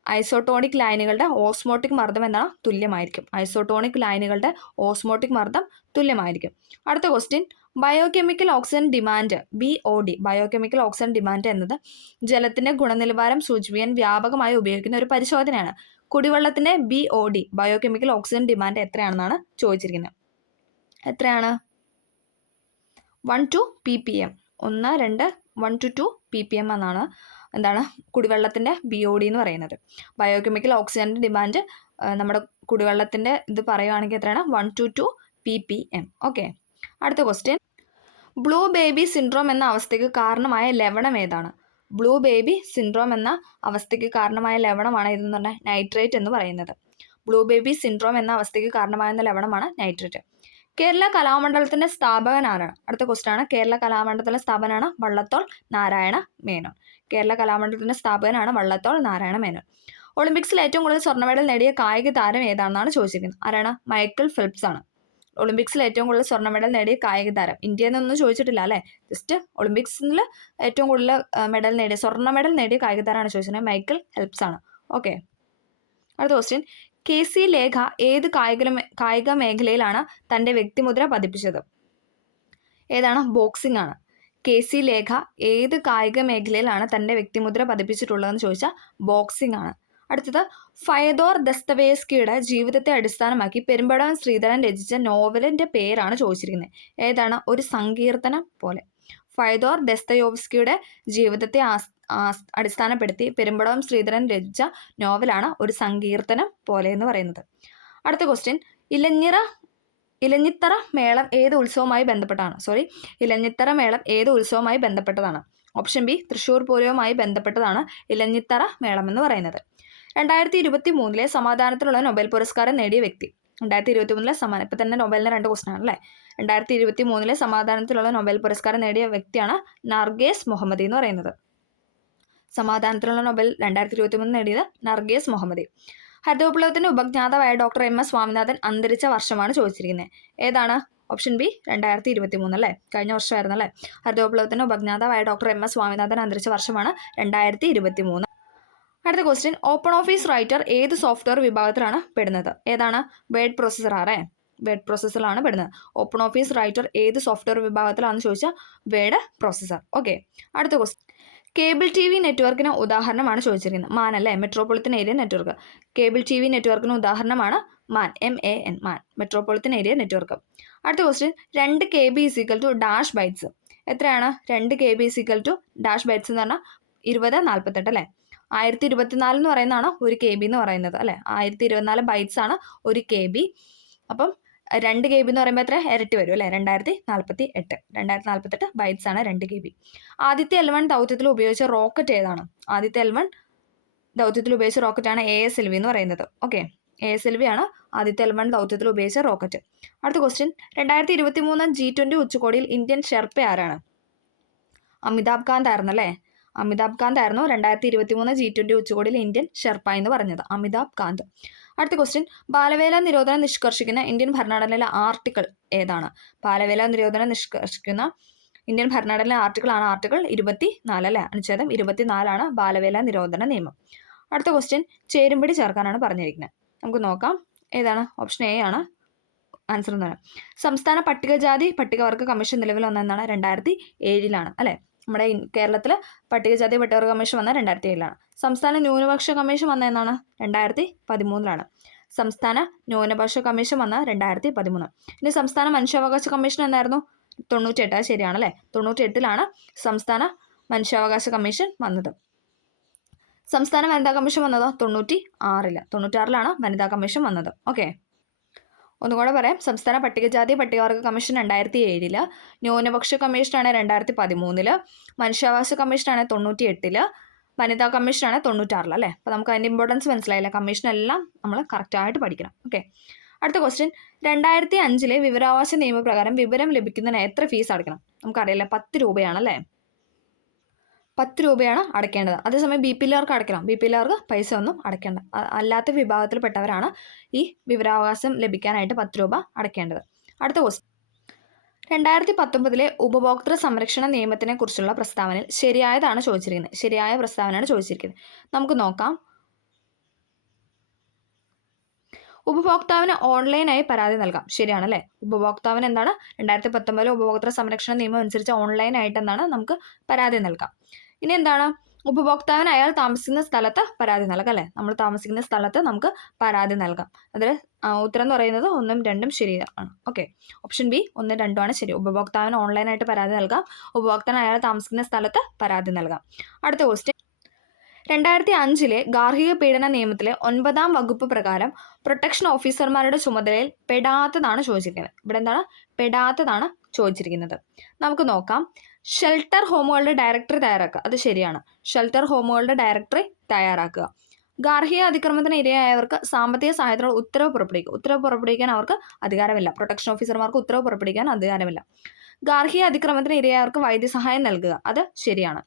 ഐസോട്ടോണിക് ലൈനുകളുടെ ഓസ്മോട്ടിക് മർദ്ദം എന്താണ്? തുല്യമായിരിക്കും. ഐസോട്ടോണിക് ലൈനുകളുടെ ഓസ്മോട്ടിക് മർദ്ദം തുല്യമായിരിക്കും. അടുത്ത question, biochemical oxygen demand BOD, biochemical oxygen demand എന്നത് ജലത്തിൻ്റെ ഗുണനിലവാരം സൂചിപ്പിക്കാൻ വ്യാപകമായി ഉപയോഗിക്കുന്ന ഒരു പരിശോധനയാണ്. കുടിവെള്ളത്തിൻ്റെ BOD, ബയോകെമിക്കൽ ഓക്സിജൻ ഡിമാൻഡ് എത്രയാണെന്നാണ് ചോദിച്ചിരിക്കുന്നത്. എത്രയാണ്? 1 to ppm. 1 to 2 ppm എന്നാണ് കുടിവെള്ളത്തിൻ്റെ BOD എന്ന് പറയുന്നത്. ബയോകെമിക്കൽ ഓക്സിജൻ്റെ ഡിമാൻഡ് നമ്മുടെ കുടിവെള്ളത്തിൻ്റെ ഇത് പറയുകയാണെങ്കിൽ എത്രയാണ്? 1 to 2 ppm. ഓക്കെ, അടുത്ത ക്വസ്റ്റ്യൻ, ബ്ലൂ ബേബി സിൻഡ്രോം എന്ന അവസ്ഥയ്ക്ക് കാരണമായ ലവണം ഏതാണ്? ബ്ലൂ ബേബി സിൻഡ്രോം എന്ന അവസ്ഥയ്ക്ക് കാരണമായ ലവണമാണ് ഇതെന്ന് പറഞ്ഞാൽ നൈട്രേറ്റ് എന്ന് പറയുന്നത്. ബ്ലൂ ബേബി സിൻഡ്രോം എന്ന അവസ്ഥയ്ക്ക് കാരണമായ ലവണമാണ് നൈട്രേറ്റ്. കേരള കലാമണ്ഡലത്തിൻ്റെ സ്ഥാപകൻ ആരാണ്? അടുത്ത ക്വസ്റ്റ്യൻ ആണ്. കേരള കലാമണ്ഡലത്തിൻ്റെ സ്ഥാപകനാണ് വള്ളത്തോൾ നാരായണ മേനോൻ. കേരള കലാമണ്ഡലത്തിൻ്റെ സ്ഥാപകനാണ് വള്ളത്തോൾ നാരായണ മേനോൻ. ഒളിമ്പിക്സിൽ ഏറ്റവും കൂടുതൽ സ്വർണ്ണ മെഡൽ നേടിയ കായിക താരം ഏതാണെന്നാണ് ചോദിച്ചിരിക്കുന്നത്. ആരാണ്? മൈക്കിൾ ഫെൽപ്സ് ആണ് ഒളിമ്പിക്സിൽ ഏറ്റവും കൂടുതൽ സ്വർണ്ണ മെഡൽ നേടിയ കായിക താരം. ഇന്ത്യയിൽ നിന്നൊന്നും ചോദിച്ചിട്ടില്ല അല്ലേ, ജസ്റ്റ് ഒളിമ്പിക്സിൽ ഏറ്റവും കൂടുതൽ മെഡൽ നേടിയ സ്വർണ്ണ മെഡൽ നേടിയ കായിക താരമാണ് ചോദിച്ചിട്ടുണ്ടെങ്കിൽ മൈക്കിൾ ഫെൽപ്സ് ആണ്. ഓക്കെ, അടുത്ത ക്വസ്റ്റ്യൻ, KC ലേഖ ഏത് കായിക മേഖലയിലാണ് തൻ്റെ വ്യക്തിമുദ്ര പതിപ്പിച്ചത്? ഏതാണ്? ബോക്സിംഗ് ആണ്. KC ലേഖ ഏത് കായിക മേഖലയിലാണ് തൻ്റെ വ്യക്തിമുദ്ര പതിപ്പിച്ചിട്ടുള്ളതെന്ന് ചോദിച്ചാൽ ബോക്സിംഗ് ആണ്. അടുത്തത്, ഫയദോർ ദസ്തവേസ്കിയുടെ ജീവിതത്തെ അടിസ്ഥാനമാക്കി പെരുമ്പടവൻ ശ്രീധരൻ രചിച്ച നോവലിൻ്റെ പേരാണ് ചോദിച്ചിരിക്കുന്നത്. ഏതാണ്? ഒരു സങ്കീർത്തനം പോലെ. ഫയദോർ ദസ്തയോവ്സ്കിയുടെ ജീവിതത്തെ അടിസ്ഥാനപ്പെടുത്തി പെരുമ്പടവം ശ്രീധരൻ രചിച്ച നോവലാണ് ഒരു സങ്കീർത്തനം പോലെ എന്ന് പറയുന്നത്. അടുത്ത ക്വസ്റ്റ്യൻ, ഇലഞ്ഞിത്തറ മേളം ഏത് ഉത്സവവുമായി ബന്ധപ്പെട്ടതാണ്? ഓപ്ഷൻ ബി, തൃശ്ശൂർ പൂരവുമായി ബന്ധപ്പെട്ടതാണ് ഇലഞ്ഞിത്തറ മേളം എന്ന് പറയുന്നത്. 2023 സമാധാനത്തിനുള്ള നൊബേൽ പുരസ്കാരം നേടിയ വ്യക്തി. 2023 ഇപ്പം തന്നെ നൊബേലിന് 2 ക്വസ്റ്റൻ ആണല്ലേ. 2023 സമാധാനത്തിലുള്ള നൊബേൽ പുരസ്കാരം നേടിയ വ്യക്തിയാണ് നർഗേസ് മുഹമ്മദി എന്ന് പറയുന്നത്. സമാധാനത്തിലുള്ള നൊബേൽ 2023 നേടിയത് നർഗേസ് മുഹമ്മദി. ഹരിതവിപ്ലവത്തിന്റെ ഉപജ്ഞാതാവായ ഡോക്ടർ MS സ്വാമിനാഥൻ അന്തരിച്ച വർഷമാണ് ചോദിച്ചിരിക്കുന്നത്. ഏതാണ്? ഓപ്ഷൻ ബി, 2023 അല്ലേ, കഴിഞ്ഞ വർഷമായിരുന്നു അല്ലേ. ഹരിതവിപ്ലവത്തിന്റെ ഉപജ്ഞാതാവായ ഡോക്ടർ MS സ്വാമിനാഥൻ അന്തരിച്ച വർഷമാണ് 2023. അടുത്ത ക്വസ്റ്റ്യൻ, ഓപ്പൺ ഓഫീസ് റൈറ്റർ ഏത് സോഫ്റ്റ്വെയർ വിഭാഗത്തിലാണ് പെടുന്നത്? ഏതാണ്? വേർഡ് പ്രോസസ്സർ വേർഡ് പ്രോസസ്സറിലാണ് പെടുന്നത്. ഓപ്പൺ ഓഫീസ് റൈറ്റർ ഏത് സോഫ്റ്റ്വെയർ വിഭാഗത്തിലാണെന്ന് ചോദിച്ചാൽ വേർഡ് പ്രോസസ്സർ. ഓക്കെ, അടുത്ത ക്വസ്റ്റ്യൻ, കേബിൾ TV നെറ്റ്വർക്കിന് ഉദാഹരണമാണ് ചോദിച്ചിരിക്കുന്നത്. മാൻ അല്ലേ, metropolitan area network. Cable TV നെറ്റ്വർക്കിന് ഉദാഹരണമാണ് മാൻ, MAN, മാൻ, മെട്രോപൊളിറ്റൻ ഏരിയ നെറ്റ്വർക്ക്. അടുത്ത ക്വസ്റ്റ്യൻ, 2 KB = ഡാഷ് ബൈറ്റ്സ്. എത്രയാണ്? 2 KB = ഡാഷ് ബൈറ്റ്സ് എന്ന് പറഞ്ഞാൽ 2048 അല്ലേ. 1024 എന്ന് പറയുന്നതാണ് 1 KB എന്ന് പറയുന്നത് അല്ലേ. 1024 ബൈറ്റ്സ് ആണ് 1 KB. അപ്പം 2 KB എന്ന് പറയുമ്പോൾ എത്ര ഇരട്ടി വരും അല്ലേ, 2048 ബൈറ്റ്സ് ആണ് 2 KB. ആദ്യത്തെ L1 ദൗത്യത്തിൽ ഉപയോഗിച്ച റോക്കറ്റ് ഏതാണ്? ആദ്യത്തെ L1 ദൗത്യത്തിൽ ഉപയോഗിച്ച റോക്കറ്റാണ് ASLV എന്ന് പറയുന്നത്. ഓക്കെ, ASLV ആണ് ആദ്യത്തെ L1 ദൗത്യത്തിൽ ഉപയോഗിച്ച റോക്കറ്റ്. അടുത്ത ക്വസ്റ്റ്യൻ, 2023 G20 ഉച്ചകോടിയിൽ ഇന്ത്യൻ ഷെർപ്പ ആരാണ്? അമിതാഭ് കാന്ത് ആയിരുന്നു അല്ലേ. അമിതാഭ് കാന്ത് ആയിരുന്നു 2023 G20 ഉച്ചകോടിയിൽ ഇന്ത്യൻ ഷെർപ്പ എന്ന് പറഞ്ഞത്, അമിതാഭ് കാന്ത്. അടുത്ത ക്വസ്റ്റ്യൻ, ബാലവേല നിരോധനം നിഷ്കർഷിക്കുന്ന ഇന്ത്യൻ ഭരണഘടനയിലെ ആർട്ടിക്കിൾ ഏതാണ്? ബാലവേല നിരോധനം നിഷ്കർഷിക്കുന്ന ഇന്ത്യൻ ഭരണഘടനയിലെ ആർട്ടിക്കിളാണ് ആർട്ടിക്കിൾ 24 അല്ലേ. അനുച്ഛേദം 24 ആണ് ബാലവേല നിരോധന നിയമം. അടുത്ത ക്വസ്റ്റ്യൻ, ചേരുംപടി ചേർക്കാനാണ് പറഞ്ഞിരിക്കുന്നത്. നമുക്ക് നോക്കാം. ഏതാണ്? ഓപ്ഷൻ A ആണ് ആൻസർ എന്ന് പറയുന്നത്. സംസ്ഥാന പട്ടികജാതി പട്ടികവർഗ കമ്മീഷൻ നിലവിൽ വന്നതെന്നാണ് 2007 അല്ലേ. നമ്മുടെ കേരളത്തിൽ പട്ടികജാതി പട്ടികവർഗ കമ്മീഷൻ വന്ന 2007 സംസ്ഥാന ന്യൂനപക്ഷ കമ്മീഷൻ വന്നതെന്നാണ് 2013 സംസ്ഥാന ന്യൂനപക്ഷ കമ്മീഷൻ വന്ന 2013. ഇനി സംസ്ഥാന മനുഷ്യാവകാശ കമ്മീഷൻ എന്നായിരുന്നു? 98. ശരിയാണല്ലേ, 98 സംസ്ഥാന മനുഷ്യാവകാശ കമ്മീഷൻ വന്നത്. സംസ്ഥാന വനിതാ കമ്മീഷൻ വന്നതോ 96 വനിതാ കമ്മീഷൻ വന്നത്. ഓക്കെ, ഒന്നുകൂടെ പറയാം. സംസ്ഥാന പട്ടികജാതി പട്ടികവർഗ കമ്മീഷൻ 2007, ന്യൂനപക്ഷ കമ്മീഷനാണ് 2013, മനുഷ്യാവകാശ കമ്മീഷനാണ് 98, വനിതാ കമ്മീഷനാണ് 96 അല്ലേ. അപ്പോൾ നമുക്ക് അതിൻ്റെ ഇമ്പോർട്ടൻസ് മനസ്സിലായില്ല. കമ്മീഷനെല്ലാം നമ്മൾ കറക്റ്റായിട്ട് പഠിക്കണം. ഓക്കെ, അടുത്ത ക്വസ്റ്റ്യൻ, 2005 വിവരാവകാശ നിയമപ്രകാരം വിവരം ലഭിക്കുന്നതിന് എത്ര ഫീസ് അടയ്ക്കണം? നമുക്കറിയില്ല, 10 രൂപയാണല്ലേ. 10 രൂപയാണ് അടയ്ക്കേണ്ടത്. അതേസമയം BPLകാർക്ക് അടയ്ക്കണം. BPLകാർക്ക് പൈസ ഒന്നും അടയ്ക്കേണ്ട. അല്ലാത്ത വിഭാഗത്തിൽപ്പെട്ടവരാണ് ഈ വിവരാവകാശം ലഭിക്കാനായിട്ട് 10 രൂപ അടയ്ക്കേണ്ടത്. അടുത്ത ക്വസ്റ്റ്യൻ, 2019 ഉപഭോക്തൃ സംരക്ഷണ നിയമത്തിനെ കുറിച്ചുള്ള പ്രസ്താവനയിൽ ശരിയായതാണ് ചോദിച്ചിരിക്കുന്നത്. ശരിയായ പ്രസ്താവനയാണ് ചോദിച്ചിരിക്കുന്നത്. നമുക്ക് നോക്കാം. ഉപഭോക്താവിന് ഓൺലൈനായി പരാതി നൽകാം. ശരിയാണല്ലേ. ഉപഭോക്താവിന് എന്താണ് 2019 ഉപഭോക്തൃ സംരക്ഷണ നിയമം അനുസരിച്ച് ഓൺലൈനായിട്ട് എന്താണ് നമുക്ക് പരാതി നൽകാം. ഇനി എന്താണ്? ഉപഭോക്താവിന് അയാൾ താമസിക്കുന്ന സ്ഥലത്ത് പരാതി നൽകാം അല്ലേ. നമ്മൾ താമസിക്കുന്ന സ്ഥലത്ത് നമുക്ക് പരാതി നൽകാം. അതിൽ ഉത്തരം എന്ന് പറയുന്നത് 1ഉം 2ഉം ശരിയാണ്. ഓക്കെ, ഓപ്ഷൻ ബി 1ഉം 2ഉം ആണ് ശരി. ഉപഭോക്താവിന് ഓൺലൈനായിട്ട് പരാതി നൽകാം. ഉപഭോക്താവിന് അയാൾ താമസിക്കുന്ന സ്ഥലത്ത് പരാതി നൽകാം. അടുത്ത ക്വസ്റ്റ്യൻ, 2005 ഗാർഹിക പീഡന നിയമത്തിലെ 9ാം വകുപ്പ് പ്രകാരം പ്രൊട്ടക്ഷൻ ഓഫീസർമാരുടെ ചുമതലയിൽ പെടാത്തതാണ് ചോദിച്ചിരിക്കുന്നത്. ഇവിടെ എന്താണ്? പെടാത്തതാണ് ചോദിച്ചിരിക്കുന്നത്. നമുക്ക് നോക്കാം. ഷെൽട്ടർ ഹോമുകളുടെ ഡയറക്ടറി തയ്യാറാക്കുക. അത് ശരിയാണ്. ഷെൽട്ടർ ഹോമുകളുടെ ഡയറക്ടറി തയ്യാറാക്കുക. ഗാർഹിക അതിക്രമത്തിന് ഇരയായവർക്ക് സാമ്പത്തിക സഹായത്തിനുള്ള ഉത്തരവ് പുറപ്പെടുവിക്കും. ഉത്തരവ് പുറപ്പെടുവിക്കാൻ അവർക്ക് അധികാരമില്ല. പ്രൊട്ടക്ഷൻ ഓഫീസർമാർക്ക് ഉത്തരവ് പുറപ്പെടുവിക്കാൻ അധികാരമില്ല. ഗാർഹിക അതിക്രമത്തിന് ഇരയായവർക്ക് വൈദ്യസഹായം നൽകുക, അത് ശരിയാണ്.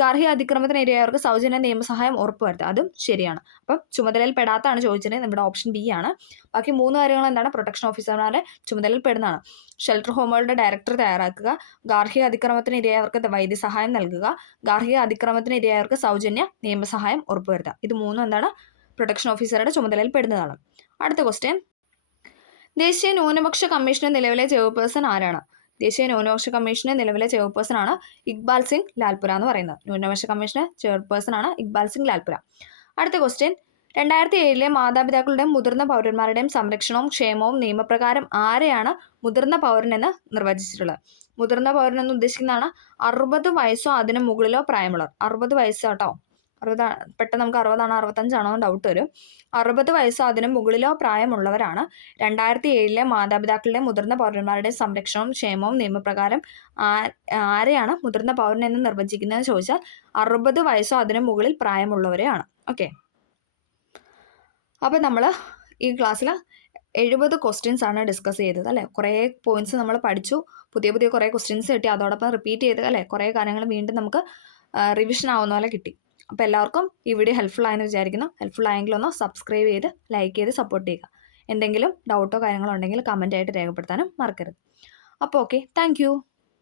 ഗാർഹിക അതിക്രമത്തിന് ഇരയായവർക്ക് സൗജന്യ നിയമസഹായം ഉറപ്പുവരുത്തുക, അതും ശരിയാണ്. അപ്പം ചുമതലയിൽ പെടാത്താണ് ചോദിച്ചത്, നമ്മുടെ ഓപ്ഷൻ ബി ആണ്. ബാക്കി 3 കാര്യങ്ങൾ എന്താണ്? പ്രൊട്ടക്ഷൻ ഓഫീസർമാരുടെ ചുമതലയിൽ പെടുന്നതാണ്. ഷെൽട്ടർ ഹോമുകളുടെ ഡയറക്ടർ തയ്യാറാക്കുക, ഗാർഹിക അതിക്രമത്തിന് ഇരയായവർക്ക് വൈദ്യസഹായം നൽകുക, ഗാർഹിക അതിക്രമത്തിന് ഇരയായവർക്ക് സൗജന്യ നിയമസഹായം ഉറപ്പുവരുത്തുക. ഇത് 3 എന്താണ്? പ്രൊട്ടക്ഷൻ ഓഫീസറുടെ ചുമതലയിൽ പെടുന്നതാണ്. അടുത്ത ക്വസ്റ്റ്യൻ, ദേശീയ ന്യൂനപക്ഷ കമ്മീഷന്റെ നിലവിലെ ചെയർപേഴ്സൺ ആരാണ്? ദേശീയ ന്യൂനപക്ഷ കമ്മീഷന്റെ നിലവിലെ ചെയർപേഴ്സൺ ആണ് ഇക്ബാൽ സിംഗ് ലാൽപുര എന്ന് പറയുന്നത്. ന്യൂനപക്ഷ കമ്മീഷന്റെ ചെയർപേഴ്സൺ ആണ് ഇക്ബാൽ സിംഗ് ലാൽപുര. അടുത്ത ക്വസ്റ്റ്യൻ, 2007 മാതാപിതാക്കളുടെയും മുതിർന്ന പൗരന്മാരുടെയും സംരക്ഷണവും ക്ഷേമവും നിയമപ്രകാരം ആരെയാണ് മുതിർന്ന പൗരൻ എന്ന് നിർവചിച്ചിട്ടുള്ളത്? മുതിർന്ന പൗരൻ എന്ന് ഉദ്ദേശിക്കുന്നതാണ് 60 വയസ്സോ അതിന് മുകളിലോ പ്രായമുള്ളവർ. 60 വയസ്സ് കേട്ടോ, 60 പെട്ടെന്ന് നമുക്ക് 60 ആണോ 65 ആണോ ഡൗട്ട് വരും. 60 വയസ്സോ അതിന് മുകളിലോ പ്രായമുള്ളവരാണ് 2007 മാതാപിതാക്കളുടെ മുതിർന്ന പൗരന്മാരുടെ സംരക്ഷണവും ക്ഷേമവും നിയമപ്രകാരം ആരെയാണ് മുതിർന്ന പൗരൻ എന്ന് നിർവചിക്കുന്നതെന്ന് ചോദിച്ചാൽ 60 വയസ്സോ അതിന് മുകളിൽ പ്രായമുള്ളവരെയാണ്. ഓക്കെ, അപ്പോൾ നമ്മൾ ഈ ക്ലാസ്സിൽ 70 ക്വസ്റ്റ്യൻസ് ആണ് ഡിസ്കസ് ചെയ്തത് അല്ലേ. കുറേ പോയിന്റ്സ് നമ്മൾ പഠിച്ചു, പുതിയ പുതിയ കുറേ ക്വസ്റ്റ്യൻസ് കിട്ടി, അതോടൊപ്പം റിപ്പീറ്റ് ചെയ്ത് അല്ലേ കുറേ കാര്യങ്ങൾ വീണ്ടും നമുക്ക് റിവിഷൻ ആവുന്ന പോലെ കിട്ടി. അപ്പോൾ എല്ലാവർക്കും ഈ വീഡിയോ ഹെൽപ്ഫുൾ ആയെന്ന് വിചാരിക്കുന്നു. ഹെൽപ്ഫുൾ ആയെങ്കിൽ ഒന്ന് സബ്സ്ക്രൈബ് ചെയ്ത് ലൈക്ക് ചെയ്ത് സപ്പോർട്ട് ചെയ്യുക. എന്തെങ്കിലും ഡൗട്ടോ കാര്യങ്ങളോ ഉണ്ടെങ്കിൽ കമൻ്റ് ആയിട്ട് രേഖപ്പെടുത്താനും മറക്കരുത്. അപ്പോൾ ഓക്കെ, താങ്ക്